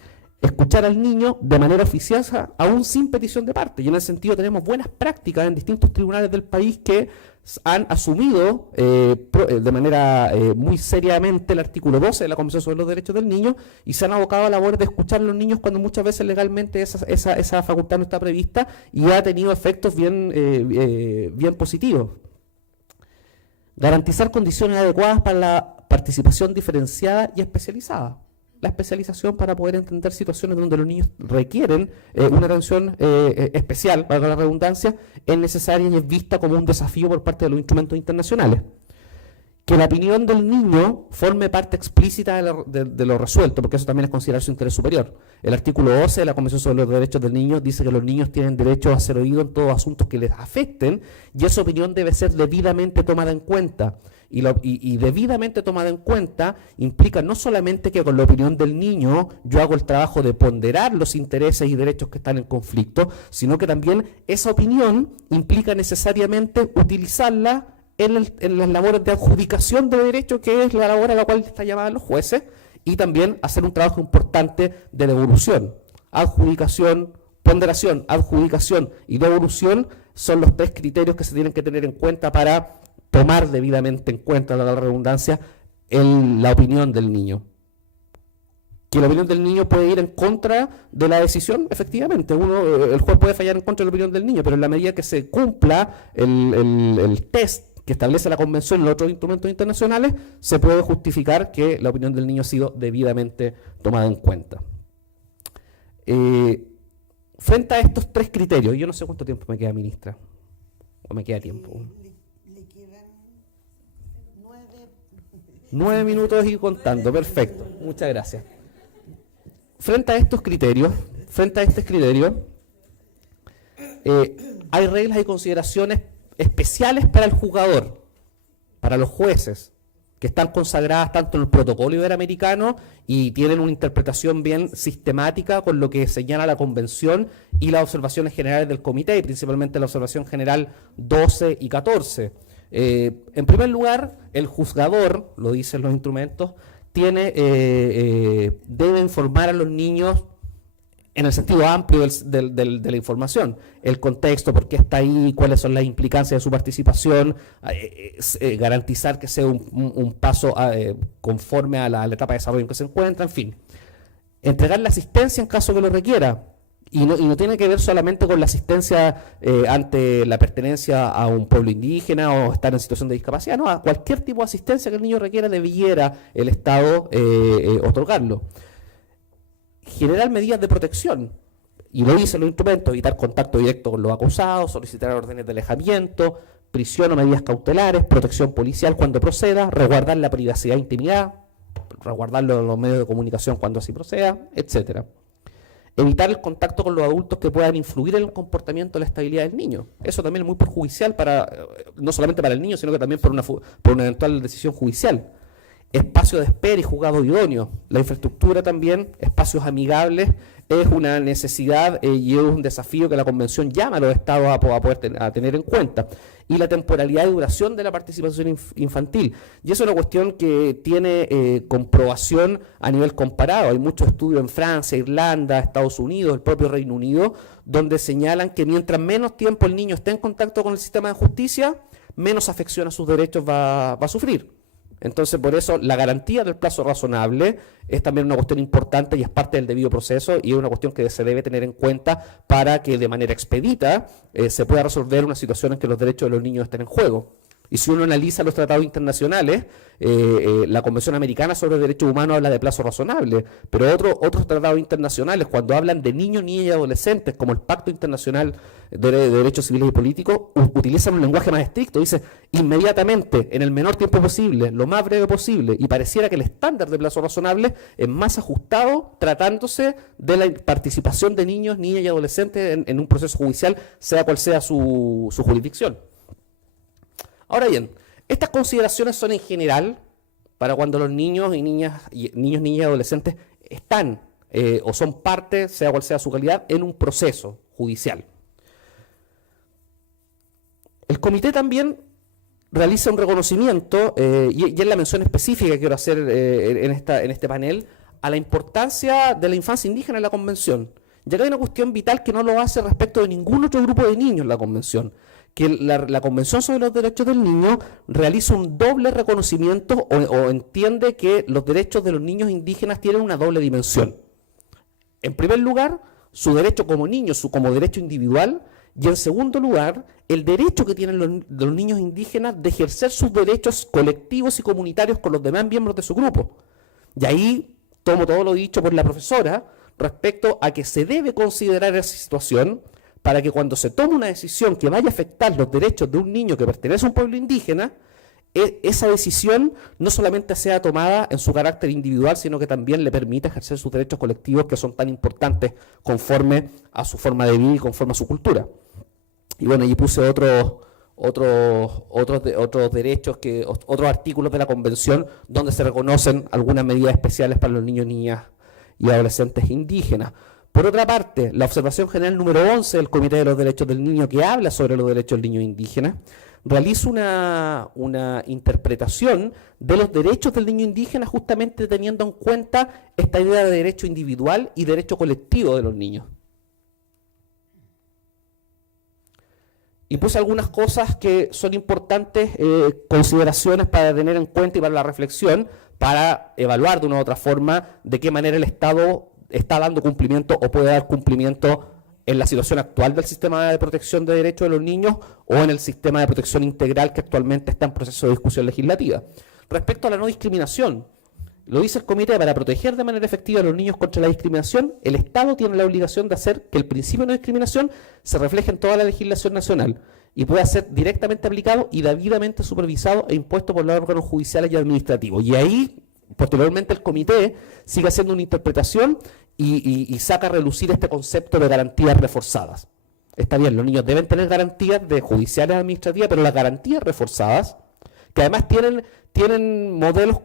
Escuchar al niño de manera oficiosa, aún sin petición de parte. Y en ese sentido tenemos buenas prácticas en distintos tribunales del país que han asumido de manera muy seriamente el artículo 12 de la Convención sobre los Derechos del Niño y se han abocado a la labor de escuchar a los niños cuando muchas veces legalmente esa facultad no está prevista y ha tenido efectos bien positivos. Garantizar condiciones adecuadas para la participación diferenciada y especializada. La especialización para poder entender situaciones donde los niños requieren una atención especial, para la redundancia, es necesaria y es vista como un desafío por parte de los instrumentos internacionales. Que la opinión del niño forme parte explícita de lo resuelto, porque eso también es considerar su interés superior. El artículo 12 de la Convención sobre los Derechos del Niño dice que los niños tienen derecho a ser oídos en todos asuntos que les afecten y esa opinión debe ser debidamente tomada en cuenta. Y debidamente tomada en cuenta implica no solamente que con la opinión del niño yo hago el trabajo de ponderar los intereses y derechos que están en conflicto, sino que también esa opinión implica necesariamente utilizarla en las labores de adjudicación de derechos, que es la labor a la cual están llamados los jueces, y también hacer un trabajo importante de devolución. Adjudicación, ponderación, adjudicación y devolución son los tres criterios que se tienen que tener en cuenta para tomar debidamente en cuenta, la redundancia, la opinión del niño. Que la opinión del niño puede ir en contra de la decisión, efectivamente. El juez puede fallar en contra de la opinión del niño, pero en la medida que se cumpla el test que establece la Convención y los otros instrumentos internacionales, se puede justificar que la opinión del niño ha sido debidamente tomada en cuenta. Frente a estos tres criterios, yo no sé cuánto tiempo me queda, ministra, o me queda tiempo. Le quedan 9 minutos y contando, perfecto, muchas gracias. Frente a estos criterios, hay reglas y consideraciones especiales para el juzgador, para los jueces, que están consagradas tanto en el protocolo iberoamericano y tienen una interpretación bien sistemática con lo que señala la Convención y las observaciones generales del Comité, y principalmente la observación general 12 y 14. En primer lugar, el juzgador, lo dicen los instrumentos, debe informar a los niños en el sentido amplio de la información, el contexto, por qué está ahí, cuáles son las implicancias de su participación, garantizar que sea un paso conforme a la etapa de desarrollo en que se encuentra, en fin. Entregar la asistencia en caso que lo requiera, y no tiene que ver solamente con la asistencia ante la pertenencia a un pueblo indígena o estar en situación de discapacidad, no, a cualquier tipo de asistencia que el niño requiera debiera el Estado otorgarlo. Generar medidas de protección, y lo dicen los instrumentos: evitar contacto directo con los acusados, solicitar órdenes de alejamiento, prisión o medidas cautelares, protección policial cuando proceda, resguardar la privacidad e intimidad, resguardarlo en los medios de comunicación cuando así proceda, etcétera. Evitar el contacto con los adultos que puedan influir en el comportamiento o la estabilidad del niño. Eso también es muy perjudicial no solamente para el niño, sino que también por una eventual decisión judicial. espacio de espera y juzgado idóneo. La infraestructura también, espacios amigables, es una necesidad y es un desafío que la Convención llama a los Estados a poder tener en cuenta. Y la temporalidad y duración de la participación infantil. Y es una cuestión que tiene comprobación a nivel comparado. Hay muchos estudios en Francia, Irlanda, Estados Unidos, el propio Reino Unido, donde señalan que mientras menos tiempo el niño esté en contacto con el sistema de justicia, menos afección a sus derechos va a sufrir. Entonces, por eso, la garantía del plazo razonable es también una cuestión importante y es parte del debido proceso y es una cuestión que se debe tener en cuenta para que de manera expedita se pueda resolver una situación en que los derechos de los niños estén en juego. Y si uno analiza los tratados internacionales, la Convención Americana sobre Derechos Humanos habla de plazo razonable, pero otros tratados internacionales, cuando hablan de niños, niñas y adolescentes, como el Pacto Internacional de Derechos Civiles y Políticos, utilizan un lenguaje más estricto. Dice, inmediatamente, en el menor tiempo posible, lo más breve posible, y pareciera que el estándar de plazo razonable es más ajustado tratándose de la participación de niños, niñas y adolescentes en un proceso judicial, sea cual sea su jurisdicción. Ahora bien, estas consideraciones son en general para cuando los niños, niñas y adolescentes están o son parte, sea cual sea su calidad, en un proceso judicial. El comité también realiza un reconocimiento, y es la mención específica que quiero hacer en este panel, a la importancia de la infancia indígena en la Convención. Ya que hay una cuestión vital que no lo hace respecto de ningún otro grupo de niños en la Convención, que la Convención sobre los Derechos del Niño realiza un doble reconocimiento o entiende que los derechos de los niños indígenas tienen una doble dimensión. En primer lugar, su derecho como niños, como derecho individual, y en segundo lugar, el derecho que tienen los niños indígenas de ejercer sus derechos colectivos y comunitarios con los demás miembros de su grupo. Y ahí tomo todo lo dicho por la profesora respecto a que se debe considerar esa situación para que cuando se tome una decisión que vaya a afectar los derechos de un niño que pertenece a un pueblo indígena, esa decisión no solamente sea tomada en su carácter individual, sino que también le permita ejercer sus derechos colectivos que son tan importantes conforme a su forma de vida y conforme a su cultura. Y bueno, allí puse otros derechos, otros artículos de la Convención donde se reconocen algunas medidas especiales para los niños, niñas y adolescentes indígenas. Por otra parte, la observación general número 11 del Comité de los Derechos del Niño, que habla sobre los derechos del niño indígena, realiza una interpretación de los derechos del niño indígena justamente teniendo en cuenta esta idea de derecho individual y derecho colectivo de los niños. Y puse algunas cosas que son importantes, consideraciones para tener en cuenta y para la reflexión, para evaluar de una u otra forma de qué manera el Estado está dando cumplimiento o puede dar cumplimiento en la situación actual del sistema de protección de derechos de los niños o en el sistema de protección integral que actualmente está en proceso de discusión legislativa. Respecto a la no discriminación, lo dice el comité, para proteger de manera efectiva a los niños contra la discriminación, el Estado tiene la obligación de hacer que el principio de no discriminación se refleje en toda la legislación nacional y pueda ser directamente aplicado y debidamente supervisado e impuesto por los órganos judiciales y administrativos. Y ahí, posteriormente, el comité sigue haciendo una interpretación y saca a relucir este concepto de garantías reforzadas. Está bien, los niños deben tener garantías de judiciales administrativas, pero las garantías reforzadas, que además tienen modelos,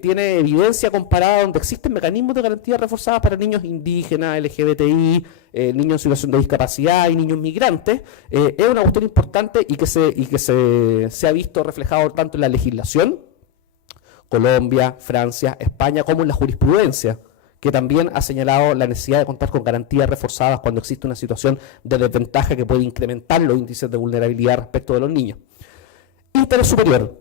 tiene evidencia comparada donde existen mecanismos de garantías reforzadas para niños indígenas, LGBTI, niños en situación de discapacidad y niños migrantes, es una cuestión importante y que se ha visto reflejado tanto en la legislación, Colombia, Francia, España, como en la jurisprudencia, que también ha señalado la necesidad de contar con garantías reforzadas cuando existe una situación de desventaja que puede incrementar los índices de vulnerabilidad respecto de los niños. Interés superior.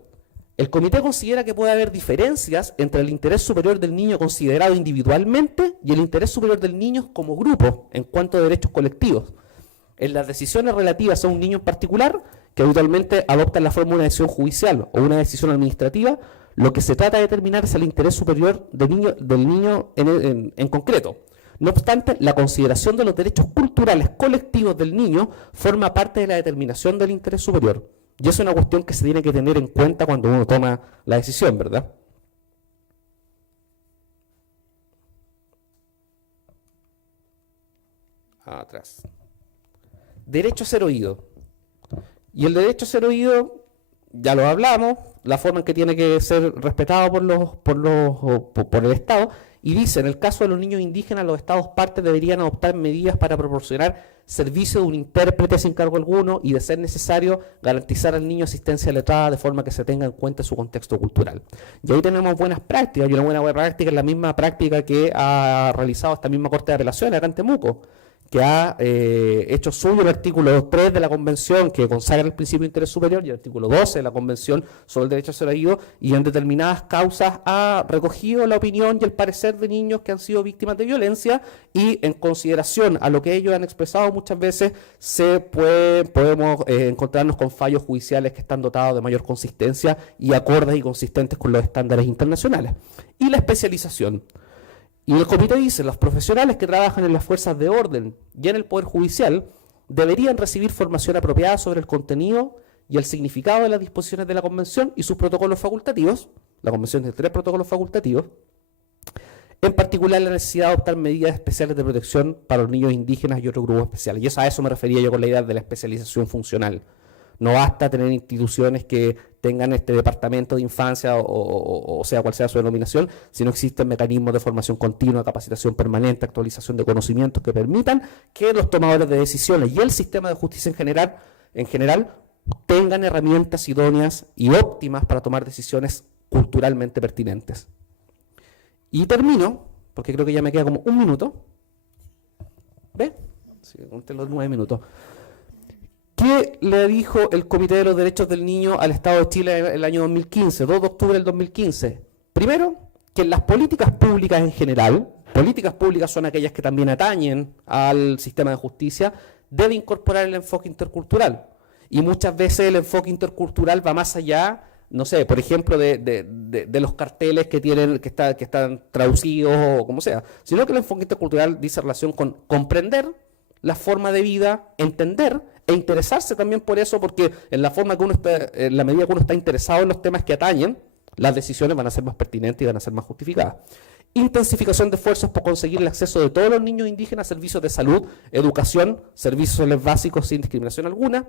El comité considera que puede haber diferencias entre el interés superior del niño considerado individualmente y el interés superior del niño como grupo en cuanto a derechos colectivos. En las decisiones relativas a un niño en particular, que habitualmente adoptan la forma de una decisión judicial o una decisión administrativa, lo que se trata de determinar es el interés superior del niño en concreto. No obstante, la consideración de los derechos culturales colectivos del niño forma parte de la determinación del interés superior. Y eso es una cuestión que se tiene que tener en cuenta cuando uno toma la decisión, ¿verdad? Atrás. Derecho a ser oído. Y el derecho a ser oído, ya lo hablamos, la forma en que tiene que ser respetado por el Estado, y dice, en el caso de los niños indígenas, los Estados partes deberían adoptar medidas para proporcionar servicio de un intérprete sin cargo alguno y, de ser necesario, garantizar al niño asistencia letrada de forma que se tenga en cuenta su contexto cultural. Y ahí tenemos buenas prácticas, y una buena práctica es la misma práctica que ha realizado esta misma Corte de Apelaciones acá en Temuco, que ha hecho suyo el artículo 3 de la Convención, que consagra el principio de interés superior, y el artículo 12 de la Convención sobre el derecho a ser oído, y en determinadas causas ha recogido la opinión y el parecer de niños que han sido víctimas de violencia, y en consideración a lo que ellos han expresado muchas veces, podemos encontrarnos con fallos judiciales que están dotados de mayor consistencia y acordes y consistentes con los estándares internacionales. Y la especialización. Y el comité dice, los profesionales que trabajan en las fuerzas de orden y en el Poder Judicial deberían recibir formación apropiada sobre el contenido y el significado de las disposiciones de la Convención y sus protocolos facultativos. La Convención tiene 3 protocolos facultativos. En particular, la necesidad de adoptar medidas especiales de protección para los niños indígenas y otros grupos especiales. Y a eso me refería yo con la idea de la especialización funcional. No basta tener instituciones que tengan este departamento de infancia o sea cual sea su denominación, sino existen mecanismos de formación continua, capacitación permanente, actualización de conocimientos que permitan que los tomadores de decisiones y el sistema de justicia en general tengan herramientas idóneas y óptimas para tomar decisiones culturalmente pertinentes. Y termino, porque creo que ya me queda como 1 minuto. ¿Ve? Sí, conté los 9 minutos. ¿Qué le dijo el Comité de los Derechos del Niño al Estado de Chile el año 2015, 2 de octubre del 2015? Primero, que en las políticas públicas en general, políticas públicas son aquellas que también atañen al sistema de justicia, debe incorporar el enfoque intercultural. Y muchas veces el enfoque intercultural va más allá, no sé, por ejemplo, de los carteles que están traducidos o como sea, sino que el enfoque intercultural dice relación con comprender la forma de vida, entender e interesarse también por eso, porque en la medida que uno está interesado en los temas que atañen, las decisiones van a ser más pertinentes y van a ser más justificadas. Intensificación de esfuerzos por conseguir el acceso de todos los niños indígenas a servicios de salud, educación, servicios sociales básicos sin discriminación alguna.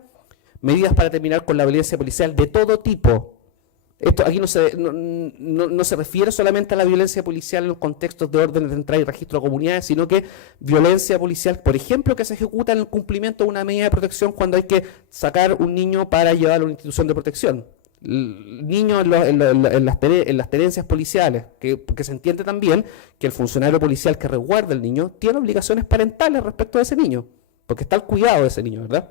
Medidas para terminar con la violencia policial de todo tipo. Esto aquí no se refiere solamente a la violencia policial en los contextos de órdenes de entrada y registro de comunidades, sino que violencia policial, por ejemplo, que se ejecuta en el cumplimiento de una medida de protección cuando hay que sacar un niño para llevarlo a una institución de protección. Niños en las tenencias policiales, porque se entiende también que el funcionario policial que resguarda al niño tiene obligaciones parentales respecto de ese niño, porque está al cuidado de ese niño, ¿verdad?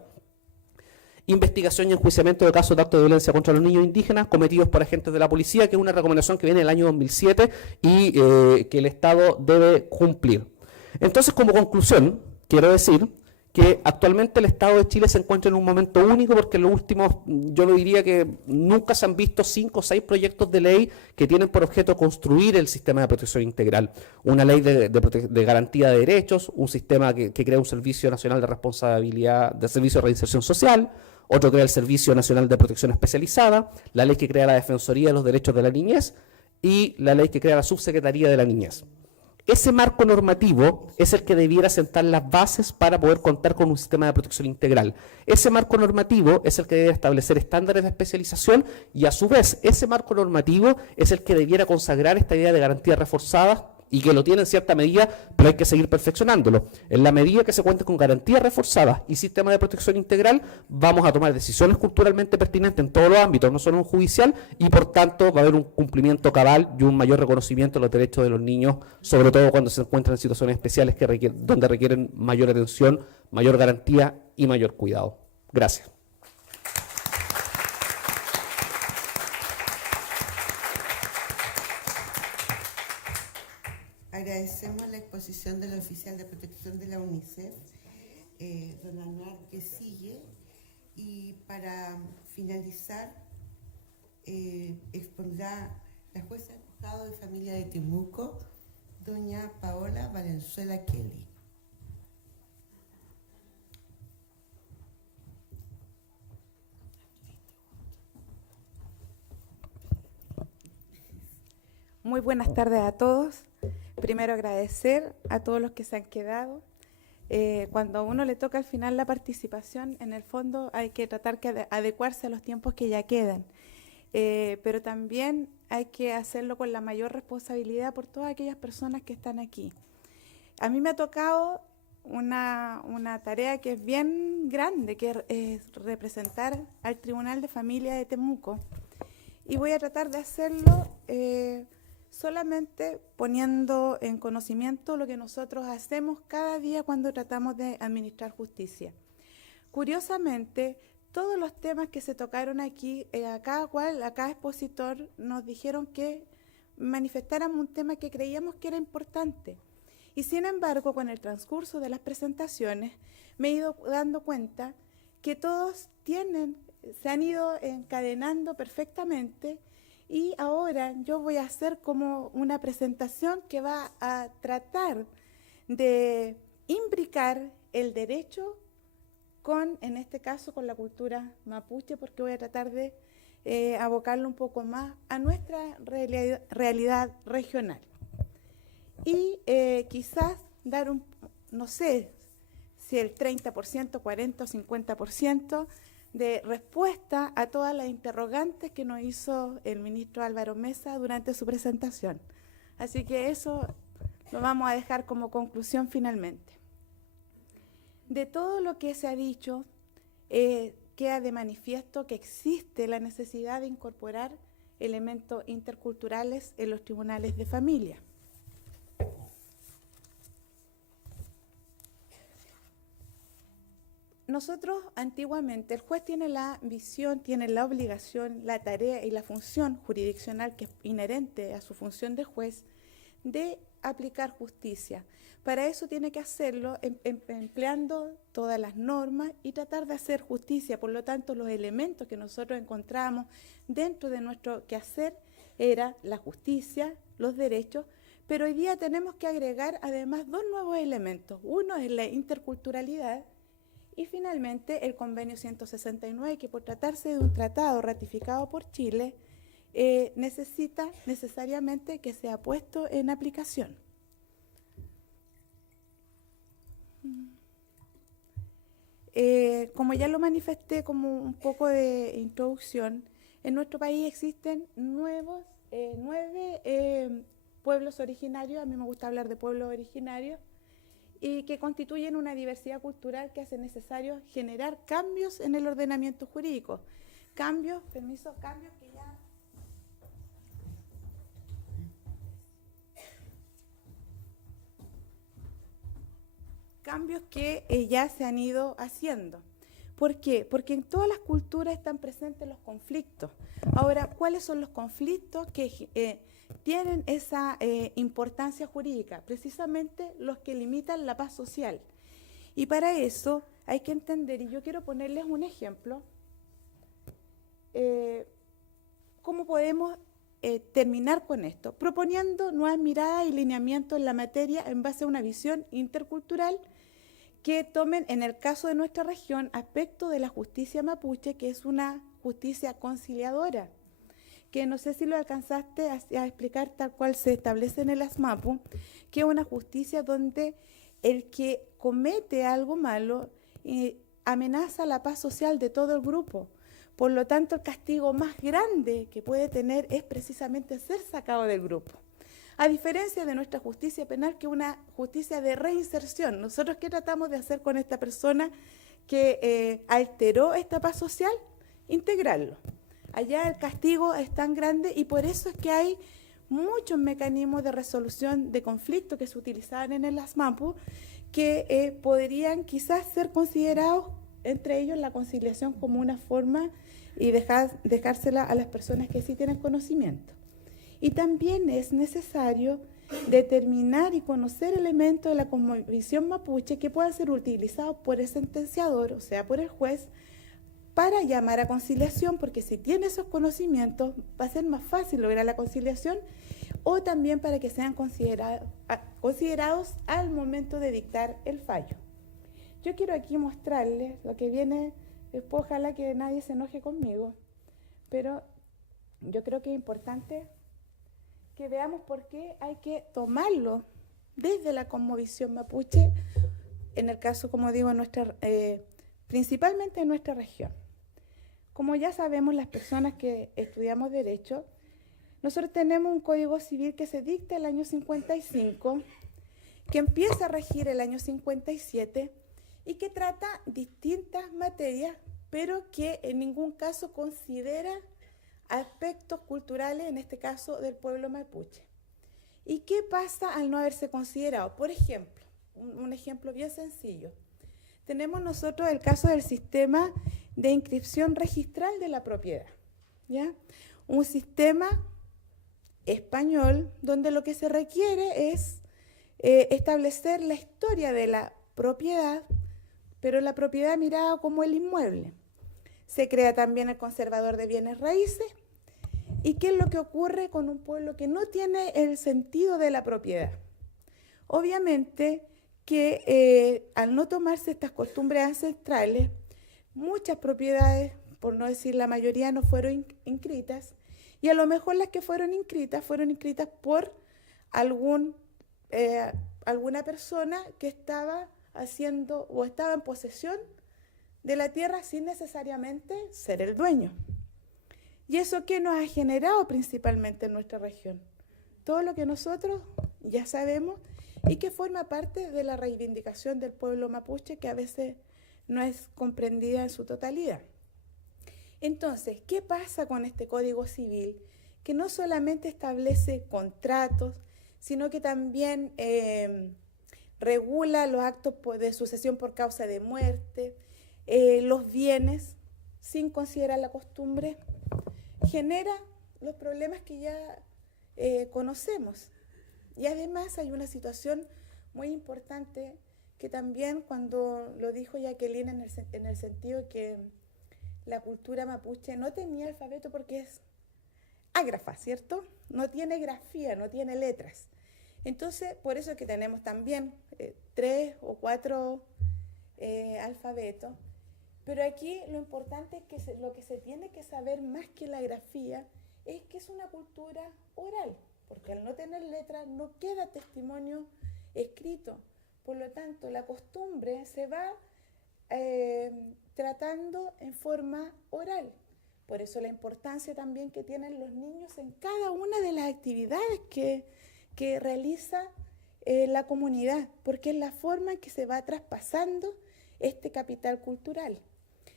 Investigación y enjuiciamiento de casos de actos de violencia contra los niños indígenas cometidos por agentes de la policía, que es una recomendación que viene del año 2007 y que el Estado debe cumplir. Entonces, como conclusión, quiero decir que actualmente el Estado de Chile se encuentra en un momento único, porque en los últimos, yo lo diría que nunca se han visto 5 o 6 proyectos de ley que tienen por objeto construir el sistema de protección integral. Una ley de garantía de derechos, un sistema que crea un Servicio Nacional de Responsabilidad, de Servicio de Reinserción Social, otro crea el Servicio Nacional de Protección Especializada, la ley que crea la Defensoría de los Derechos de la Niñez y la ley que crea la Subsecretaría de la Niñez. Ese marco normativo es el que debiera sentar las bases para poder contar con un sistema de protección integral. Ese marco normativo es el que debe establecer estándares de especialización y, a su vez, ese marco normativo es el que debiera consagrar esta idea de garantías reforzadas, y que lo tiene en cierta medida, pero hay que seguir perfeccionándolo. En la medida que se cuente con garantías reforzadas y sistema de protección integral, vamos a tomar decisiones culturalmente pertinentes en todos los ámbitos, no solo en judicial, y por tanto va a haber un cumplimiento cabal y un mayor reconocimiento de los derechos de los niños, sobre todo cuando se encuentran en situaciones especiales donde requieren mayor atención, mayor garantía y mayor cuidado. Gracias. Agradecemos la exposición del oficial de protección de la UNICEF, don Anar Quesille, y para finalizar expondrá la jueza del juzgado de familia de Temuco, doña Paola Valenzuela Kelly. Muy buenas tardes a todos. Primero agradecer a todos los que se han quedado. Cuando a uno le toca al final la participación, en el fondo hay que tratar de adecuarse a los tiempos que ya quedan. pero también hay que hacerlo con la mayor responsabilidad por todas aquellas personas que están aquí. A mí me ha tocado una tarea que es bien grande, que es representar al Tribunal de Familia de Temuco. Y voy a tratar de hacerlo solamente poniendo en conocimiento lo que nosotros hacemos cada día cuando tratamos de administrar justicia. Curiosamente, todos los temas que se tocaron aquí, a cada expositor nos dijeron que manifestáramos un tema que creíamos que era importante. Y sin embargo, con el transcurso de las presentaciones, me he ido dando cuenta que todos se han ido encadenando perfectamente, y ahora yo voy a hacer como una presentación que va a tratar de imbricar el derecho en este caso, con la cultura mapuche, porque voy a tratar de abocarlo un poco más a nuestra realidad regional. Y quizás dar no sé si el 30%, 40% o 50% de respuesta a todas las interrogantes que nos hizo el ministro Álvaro Mesa durante su presentación. Así que eso lo vamos a dejar como conclusión finalmente. De todo lo que se ha dicho, queda de manifiesto que existe la necesidad de incorporar elementos interculturales en los tribunales de familia. Nosotros antiguamente, el juez tiene la visión, tiene la obligación, la tarea y la función jurisdiccional que es inherente a su función de juez de aplicar justicia. Para eso tiene que hacerlo empleando todas las normas y tratar de hacer justicia. Por lo tanto, los elementos que nosotros encontramos dentro de nuestro quehacer era la justicia, los derechos, pero hoy día tenemos que agregar además dos nuevos elementos. Uno es la interculturalidad y finalmente el convenio 169, que por tratarse de un tratado ratificado por Chile, necesita necesariamente que sea puesto en aplicación. Como ya lo manifesté como un poco de introducción, en nuestro país existen nueve pueblos originarios, a mí me gusta hablar de pueblos originarios, y que constituyen una diversidad cultural que hace necesario generar cambios en el ordenamiento jurídico. Cambios que ya... Cambios que ya se han ido haciendo. ¿Por qué? Porque en todas las culturas están presentes los conflictos. Ahora, ¿cuáles son los conflictos que tienen esa importancia jurídica? Precisamente los que limitan la paz social. Y para eso hay que entender, y yo quiero ponerles un ejemplo, cómo podemos terminar con esto, proponiendo nuevas miradas y lineamientos en la materia en base a una visión intercultural que tomen, en el caso de nuestra región, aspectos de la justicia mapuche, que es una justicia conciliadora, que no sé si lo alcanzaste a explicar tal cual se establece en el ASMAPU, que es una justicia donde el que comete algo malo amenaza la paz social de todo el grupo. Por lo tanto, el castigo más grande que puede tener es precisamente ser sacado del grupo. A diferencia de nuestra justicia penal, que es una justicia de reinserción. Nosotros, ¿qué tratamos de hacer con esta persona que alteró esta paz social? Integrarlo. Allá el castigo es tan grande y por eso es que hay muchos mecanismos de resolución de conflictos que se utilizaban en el ASMAPU que podrían quizás ser considerados, entre ellos la conciliación, como una forma y dejársela a las personas que sí tienen conocimiento. Y también es necesario determinar y conocer elementos de la cosmovisión mapuche que puedan ser utilizados por el sentenciador, o sea, por el juez, para llamar a conciliación, porque si tiene esos conocimientos va a ser más fácil lograr la conciliación, o también para que sean considerados al momento de dictar el fallo. Yo quiero aquí mostrarles lo que viene, después ojalá que nadie se enoje conmigo, pero yo creo que es importante que veamos por qué hay que tomarlo desde la cosmovisión mapuche, en el caso, como digo, principalmente en nuestra región. como ya sabemos las personas que estudiamos Derecho, nosotros tenemos un Código Civil que se dicta el año 55, que empieza a regir el año 57 y que trata distintas materias, pero que en ningún caso considera aspectos culturales, en este caso del pueblo mapuche. ¿Y qué pasa al no haberse considerado? Por ejemplo, un ejemplo bien sencillo. Tenemos nosotros el caso del sistema de inscripción registral de la propiedad, ¿ya? Un sistema español donde lo que se requiere es establecer la historia de la propiedad, pero la propiedad mirada como el inmueble. Se crea también el conservador de bienes raíces. ¿Y qué es lo que ocurre con un pueblo que no tiene el sentido de la propiedad? Obviamente que al no tomarse estas costumbres ancestrales, muchas propiedades, por no decir la mayoría, no fueron inscritas, y a lo mejor las que fueron inscritas por alguna persona que estaba haciendo o estaba en posesión de la tierra sin necesariamente ser el dueño. ¿Y eso qué nos ha generado principalmente en nuestra región? Todo lo que nosotros ya sabemos y que forma parte de la reivindicación del pueblo mapuche, que a veces no es comprendida en su totalidad. Entonces, ¿qué pasa con este Código Civil? Que no solamente establece contratos, sino que también regula los actos de sucesión por causa de muerte, los bienes, sin considerar la costumbre, genera los problemas que ya conocemos. Y además hay una situación muy importante que también, cuando lo dijo Jacqueline en el sentido que la cultura mapuche no tenía alfabeto porque es ágrafa, ¿cierto? No tiene grafía, no tiene letras. Entonces, por eso es que tenemos también 3 o 4 alfabetos. Pero aquí lo importante es que lo que se tiene que saber más que la grafía es que es una cultura oral, porque al no tener letras no queda testimonio escrito. Por lo tanto, la costumbre se va tratando en forma oral. Por eso la importancia también que tienen los niños en cada una de las actividades que realiza la comunidad, porque es la forma en que se va traspasando este capital cultural.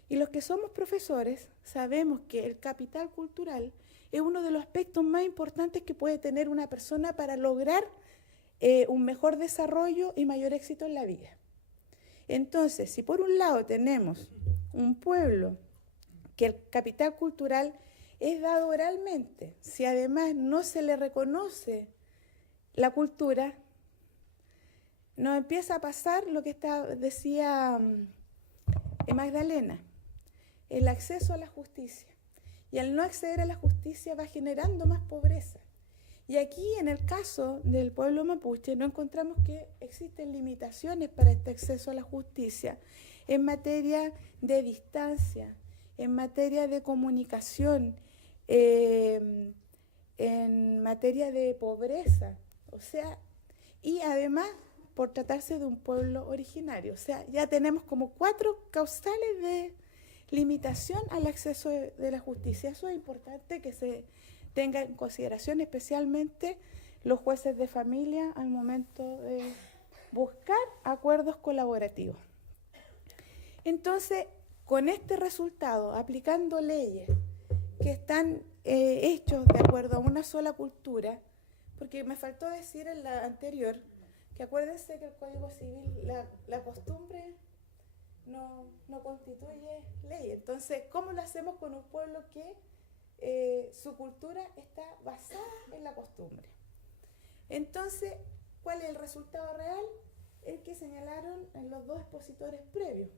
Y los que somos profesores sabemos que el capital cultural es uno de los aspectos más importantes que puede tener una persona para lograr un mejor desarrollo y mayor éxito en la vida. Entonces, si por un lado tenemos un pueblo que el capital cultural es dado oralmente, si además no se le reconoce la cultura, nos empieza a pasar lo que decía Magdalena, el acceso a la justicia. Y al no acceder a la justicia va generando más pobreza. Y aquí, en el caso del pueblo mapuche, no encontramos que existen limitaciones para este acceso a la justicia en materia de distancia, en materia de comunicación, en materia de pobreza, o sea, y además por tratarse de un pueblo originario. O sea, ya tenemos como 4 causales de limitación al acceso de la justicia. Eso es importante que se tenga en consideración, especialmente los jueces de familia al momento de buscar acuerdos colaborativos. Entonces, con este resultado, aplicando leyes que están hechos de acuerdo a una sola cultura, porque me faltó decir en la anterior que acuérdense que el Código Civil, la costumbre no constituye ley. Entonces, ¿cómo lo hacemos con un pueblo que su cultura está basada en la costumbre? Entonces, ¿cuál es el resultado real? El que señalaron en los 2 expositores previos: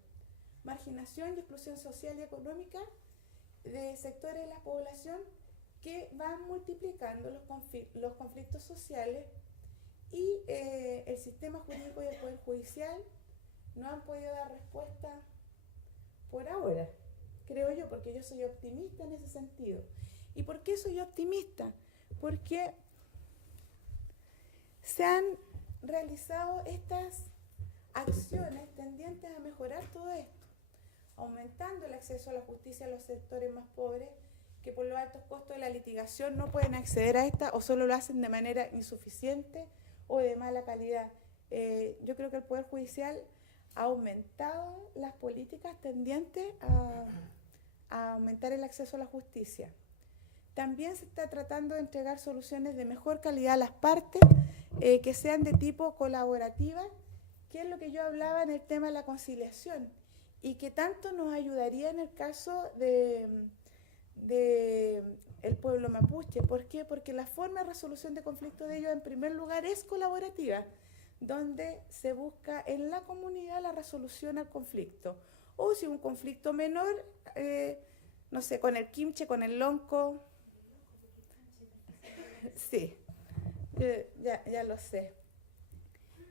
marginación y exclusión social y económica de sectores de la población que van multiplicando los conflictos sociales, y el sistema jurídico y el Poder Judicial no han podido dar respuesta por ahora, creo yo, porque yo soy optimista en ese sentido. ¿Y por qué soy optimista? Porque se han realizado estas acciones tendientes a mejorar todo esto, aumentar limitando el acceso a la justicia a los sectores más pobres, que por los altos costos de la litigación no pueden acceder a esta o solo lo hacen de manera insuficiente o de mala calidad. Yo creo que el Poder Judicial ha aumentado las políticas tendientes a aumentar el acceso a la justicia. También se está tratando de entregar soluciones de mejor calidad a las partes, que sean de tipo colaborativa, que es lo que yo hablaba en el tema de la conciliación, y que tanto nos ayudaría en el caso de el pueblo mapuche. ¿Por qué? Porque la forma de resolución de conflictos de ellos, en primer lugar, es colaborativa, donde se busca en la comunidad la resolución al conflicto. O si un conflicto menor, no sé, con el quimche, con el lonco. Sí, ya lo sé.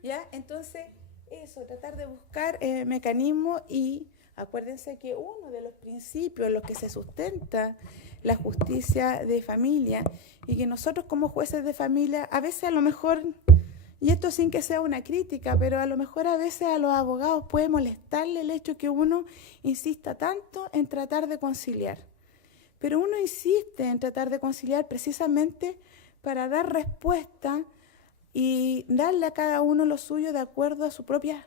¿Ya? Entonces, eso, tratar de buscar mecanismos, y acuérdense que uno de los principios en los que se sustenta la justicia de familia, y que nosotros como jueces de familia, a veces a lo mejor, y esto sin que sea una crítica, pero a lo mejor a veces a los abogados puede molestarle el hecho que uno insista tanto en tratar de conciliar. Pero uno insiste en tratar de conciliar precisamente para dar respuesta y darle a cada uno lo suyo de acuerdo a su propia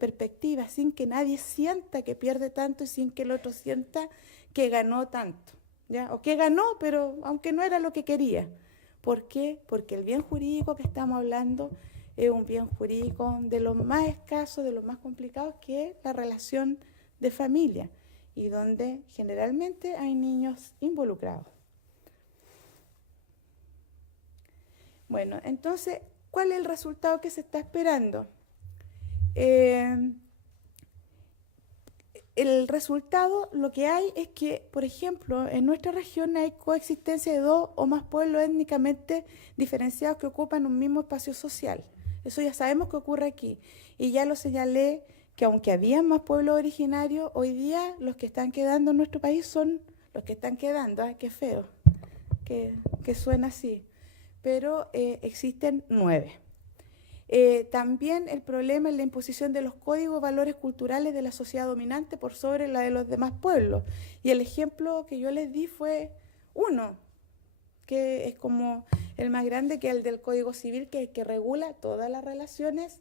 perspectiva, sin que nadie sienta que pierde tanto y sin que el otro sienta que ganó tanto, ¿ya? O que ganó, pero aunque no era lo que quería. ¿Por qué? Porque el bien jurídico que estamos hablando es un bien jurídico de los más escasos, de los más complicados, que es la relación de familia, y donde generalmente hay niños involucrados. Bueno, entonces, ¿cuál es el resultado que se está esperando? El resultado, lo que hay es que, por ejemplo, en nuestra región hay coexistencia de 2 o más pueblos étnicamente diferenciados que ocupan un mismo espacio social. Eso ya sabemos que ocurre aquí. Y ya lo señalé, que aunque había más pueblos originarios, hoy día los que están quedando en nuestro país son los que están quedando. ¡Ay, qué feo! Que suena así. Pero existen 9. También el problema es la imposición de los códigos y valores culturales de la sociedad dominante por sobre la de los demás pueblos. Y el ejemplo que yo les di fue uno, que es como el más grande, que es el del Código Civil, que regula todas las relaciones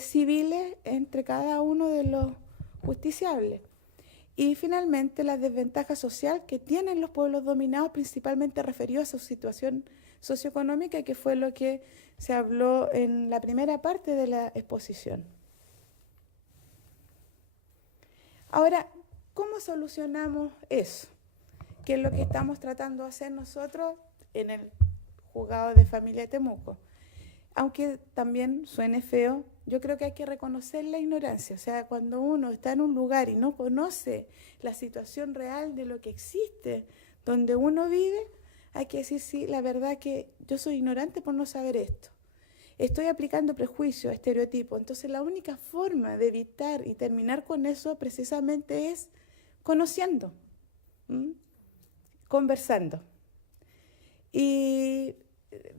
civiles entre cada uno de los justiciables. Y finalmente la desventaja social que tienen los pueblos dominados, principalmente referidos a su situación socioeconómica, que fue lo que se habló en la primera parte de la exposición. Ahora, ¿cómo solucionamos eso? ¿Qué es lo que estamos tratando de hacer nosotros en el juzgado de familia de Temuco? Aunque también suene feo, yo creo que hay que reconocer la ignorancia. O sea, cuando uno está en un lugar y no conoce la situación real de lo que existe, donde uno vive, hay que decir, sí, la verdad que yo soy ignorante por no saber esto. Estoy aplicando prejuicios, estereotipos. Entonces, la única forma de evitar y terminar con eso precisamente es conociendo, conversando. Y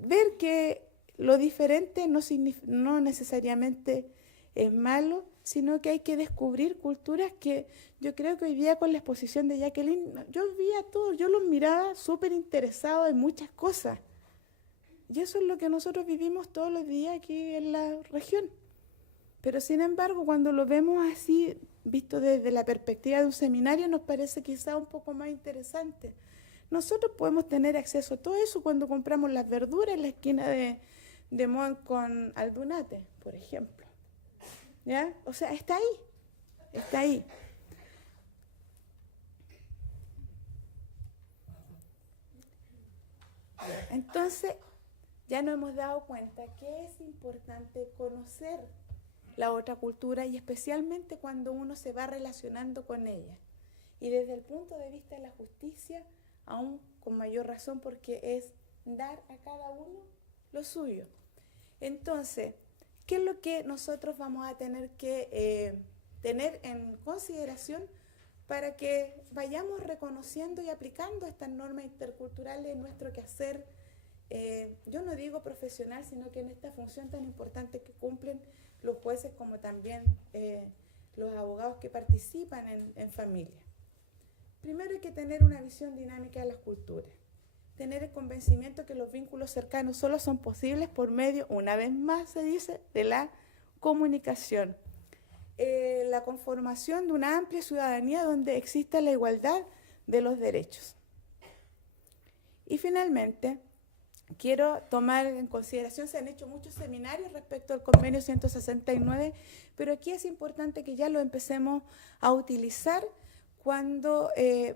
ver que lo diferente no necesariamente es malo, sino que hay que descubrir culturas que yo creo que hoy día con la exposición de Jacqueline, yo vi a todos, yo los miraba súper interesados en muchas cosas. Y eso es lo que nosotros vivimos todos los días aquí en la región. Pero sin embargo, cuando lo vemos así, visto desde la perspectiva de un seminario, nos parece quizá un poco más interesante. Nosotros podemos tener acceso a todo eso cuando compramos las verduras en la esquina de Mont con Aldunate, por ejemplo. ¿Ya? O sea, está ahí, está ahí. Entonces, ya nos hemos dado cuenta que es importante conocer la otra cultura, y especialmente cuando uno se va relacionando con ella. Y desde el punto de vista de la justicia, aún con mayor razón, porque es dar a cada uno lo suyo. Entonces, ¿qué es lo que nosotros vamos a tener que tener en consideración para que vayamos reconociendo y aplicando estas normas interculturales en nuestro quehacer? Yo no digo profesional, sino que en esta función tan importante que cumplen los jueces como también los abogados que participan en familia. Primero hay que tener una visión dinámica de las culturas, tener el convencimiento que los vínculos cercanos solo son posibles por medio, una vez más se dice, de la comunicación. La conformación de una amplia ciudadanía donde exista la igualdad de los derechos. Y finalmente, quiero tomar en consideración, se han hecho muchos seminarios respecto al convenio 169, pero aquí es importante que ya lo empecemos a utilizar cuando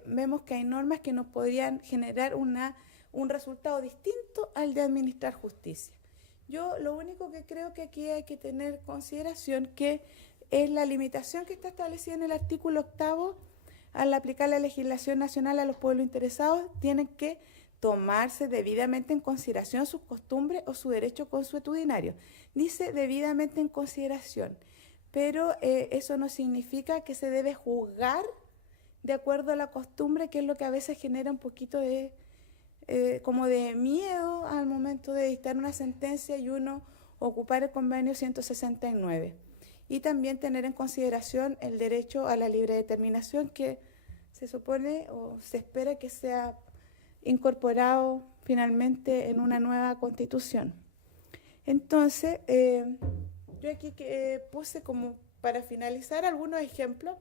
vemos que hay normas que nos podrían generar un resultado distinto al de administrar justicia. Yo lo único que creo que aquí hay que tener en consideración que es la limitación que está establecida en el artículo 8, al aplicar la legislación nacional a los pueblos interesados, tienen que tomarse debidamente en consideración sus costumbres o su derecho consuetudinario. Dice debidamente en consideración, pero eso no significa que se debe juzgar de acuerdo a la costumbre, que es lo que a veces genera un poquito de como de miedo al momento de dictar una sentencia y uno ocupar el convenio 169. Y también tener en consideración el derecho a la libre determinación, que se supone o se espera que sea incorporado finalmente en una nueva constitución. Entonces, yo aquí puse como para finalizar algunos ejemplos.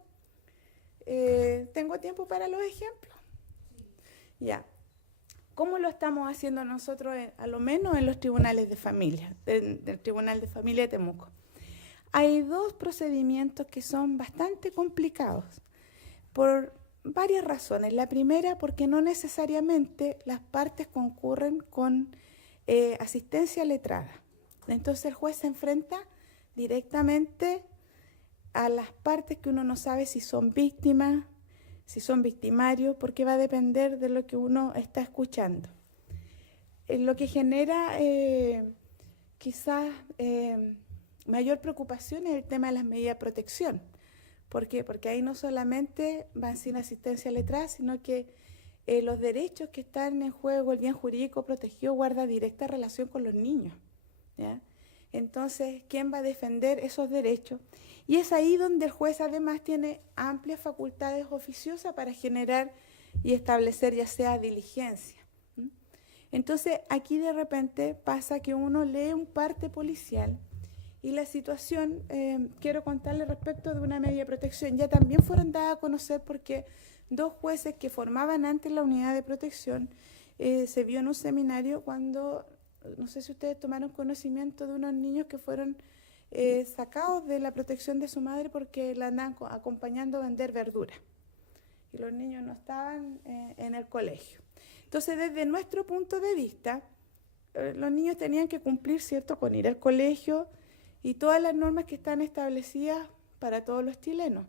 ¿Tengo tiempo para los ejemplos? Ya. ¿Cómo lo estamos haciendo nosotros, a lo menos en los tribunales de familia, del Tribunal de Familia de Temuco? Hay dos procedimientos que son bastante complicados por varias razones. La primera, porque no necesariamente las partes concurren con asistencia letrada. Entonces el juez se enfrenta directamente a las partes que uno no sabe si son víctimas, si son victimarios, porque va a depender de lo que uno está escuchando. Lo que genera quizás mayor preocupación es el tema de las medidas de protección. ¿Por qué? Porque ahí no solamente van sin asistencia letrada, sino que los derechos que están en juego, el bien jurídico protegido, guarda directa relación con los niños, ¿ya? Entonces, ¿quién va a defender esos derechos? Y es ahí donde el juez además tiene amplias facultades oficiosas para generar y establecer ya sea diligencia. Entonces, aquí de repente pasa que uno lee un parte policial y la situación, quiero contarle respecto de una medida de protección, ya también fueron dadas a conocer porque dos jueces que formaban antes la unidad de protección se vio en un seminario cuando, no sé si ustedes tomaron conocimiento de unos niños que fueron sacados de la protección de su madre porque la andaban acompañando a vender verduras y los niños no estaban en el colegio. Entonces, desde nuestro punto de vista, los niños tenían que cumplir, ¿cierto?, con ir al colegio y todas las normas que están establecidas para todos los chilenos.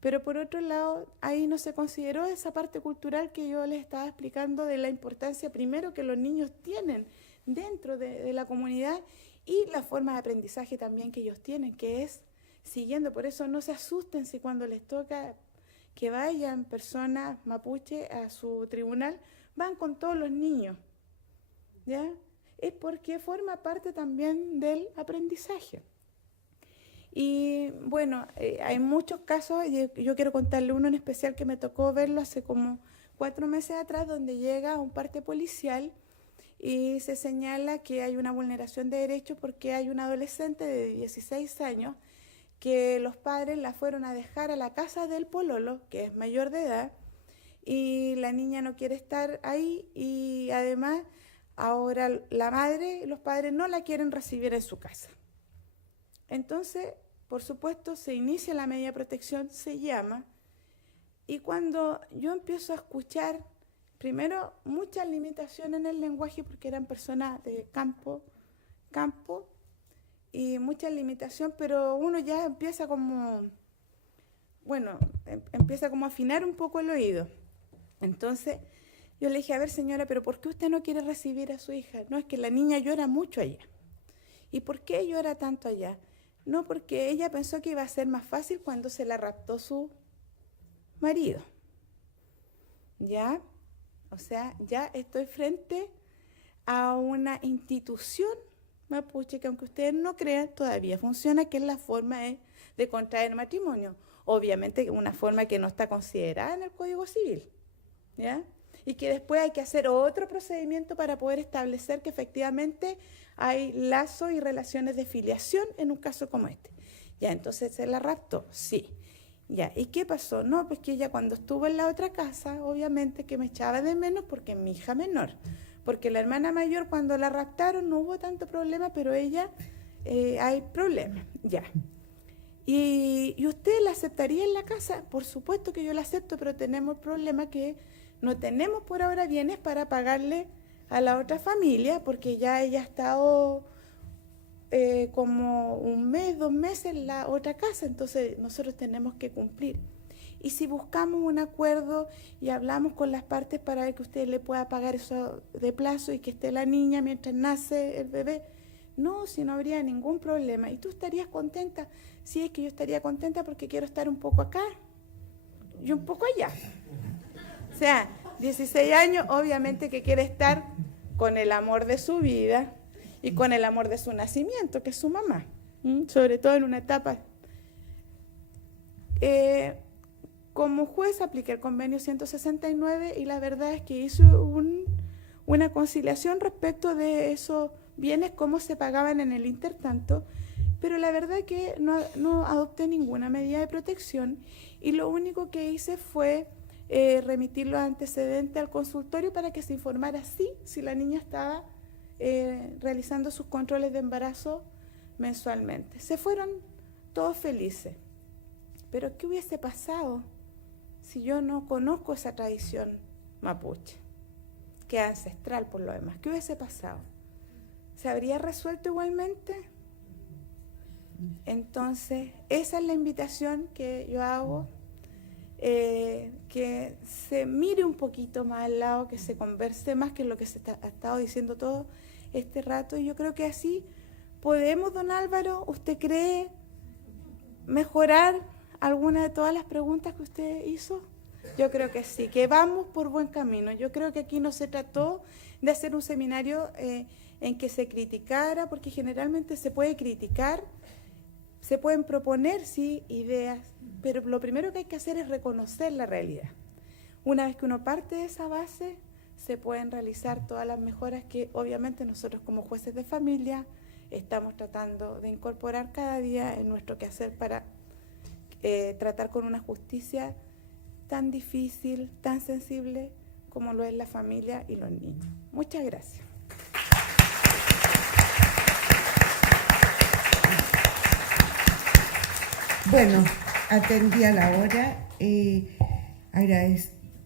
Pero por otro lado, ahí no se consideró esa parte cultural que yo les estaba explicando de la importancia primero que los niños tienen dentro de la comunidad y la forma de aprendizaje también que ellos tienen, que es siguiendo. Por eso no se asusten si cuando les toca que vayan personas mapuche a su tribunal, van con todos los niños, ¿ya? Es porque forma parte también del aprendizaje. Y bueno, hay muchos casos, yo quiero contarle uno en especial que me tocó verlo hace como 4 meses atrás, donde llega un parte policial y se señala que hay una vulneración de derechos porque hay una adolescente de 16 años que los padres la fueron a dejar a la casa del pololo, que es mayor de edad, y la niña no quiere estar ahí y además ahora la madre y los padres no la quieren recibir en su casa. Entonces, por supuesto, se inicia la medida de protección, se llama, y cuando yo empiezo a escuchar, primero, muchas limitaciones en el lenguaje porque eran personas de campo, y muchas limitaciones, pero uno ya empieza como, bueno, empieza como a afinar un poco el oído. Entonces, yo le dije, a ver señora, pero ¿por qué usted no quiere recibir a su hija? No, es que la niña llora mucho allá. ¿Y por qué llora tanto allá? No, porque ella pensó que iba a ser más fácil cuando se la raptó su marido. ¿Ya? O sea, ya estoy frente a una institución mapuche que aunque ustedes no crean, todavía funciona, que es la forma de contraer matrimonio. obviamente una forma que no está considerada en el Código Civil, ¿ya? Y que después hay que hacer otro procedimiento para poder establecer que efectivamente hay lazos y relaciones de filiación en un caso como este. Ya, entonces ¿se la raptó? Sí. Ya, ¿y qué pasó? No, pues que ella cuando estuvo en la otra casa, obviamente que me echaba de menos porque es mi hija menor. Porque la hermana mayor cuando la raptaron no hubo tanto problema, pero ella hay problemas, ya. ¿Y usted la aceptaría en la casa? Por supuesto que yo la acepto, pero tenemos el problema que no tenemos por ahora bienes para pagarle a la otra familia, porque ya ella ha estado como 1 mes, 2 meses en la otra casa, entonces nosotros tenemos que cumplir. Y si buscamos un acuerdo y hablamos con las partes para que usted le pueda pagar eso de plazo y que esté la niña mientras nace el bebé, no, si no habría ningún problema. ¿Y tú estarías contenta? Sí, es que yo estaría contenta porque quiero estar un poco acá y un poco allá. O sea, 16 años, obviamente que quiere estar con el amor de su vida y con el amor de su nacimiento, que es su mamá, sobre todo en una etapa. Como juez apliqué el convenio 169 y la verdad es que hice una conciliación respecto de esos bienes, cómo se pagaban en el intertanto, pero la verdad es que no adopté ninguna medida de protección y lo único que hice fue remitir los antecedentes al consultorio para que se informara si la niña estaba realizando sus controles de embarazo mensualmente. Se fueron todos felices. Pero ¿qué hubiese pasado si yo no conozco esa tradición mapuche, que es ancestral por lo demás? ¿Qué hubiese pasado? ¿Se habría resuelto igualmente? Entonces, esa es la invitación que yo hago, que se mire un poquito más al lado, que se converse más que lo que se ha estado diciendo todo este rato. Y yo creo que así podemos, don Álvaro, ¿usted cree mejorar alguna de todas las preguntas que usted hizo? Yo creo que sí, que vamos por buen camino. Yo creo que aquí no se trató de hacer un seminario en que se criticara, porque generalmente se puede criticar, se pueden proponer, sí, ideas, pero lo primero que hay que hacer es reconocer la realidad. Una vez que uno parte de esa base, se pueden realizar todas las mejoras que obviamente nosotros como jueces de familia estamos tratando de incorporar cada día en nuestro quehacer para tratar con una justicia tan difícil, tan sensible como lo es la familia y los niños. Muchas gracias. Bueno, atendía la hora.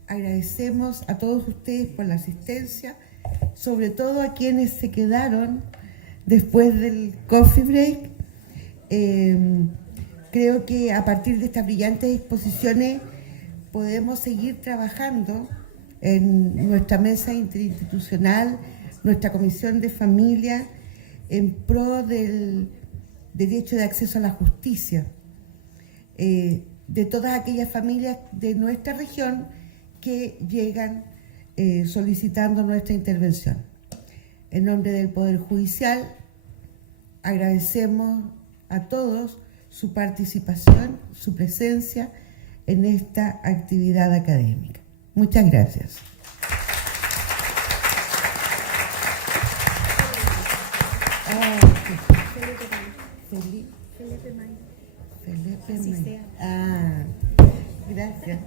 Agradecemos a todos ustedes por la asistencia, sobre todo a quienes se quedaron después del coffee break. Creo que a partir de estas brillantes exposiciones podemos seguir trabajando en nuestra mesa interinstitucional, nuestra comisión de familia, en pro del derecho de acceso a la justicia de todas aquellas familias de nuestra región que llegan solicitando nuestra intervención. En nombre del Poder Judicial, agradecemos a todos su participación, su presencia en esta actividad académica. Muchas gracias. Felipe May. Gracias.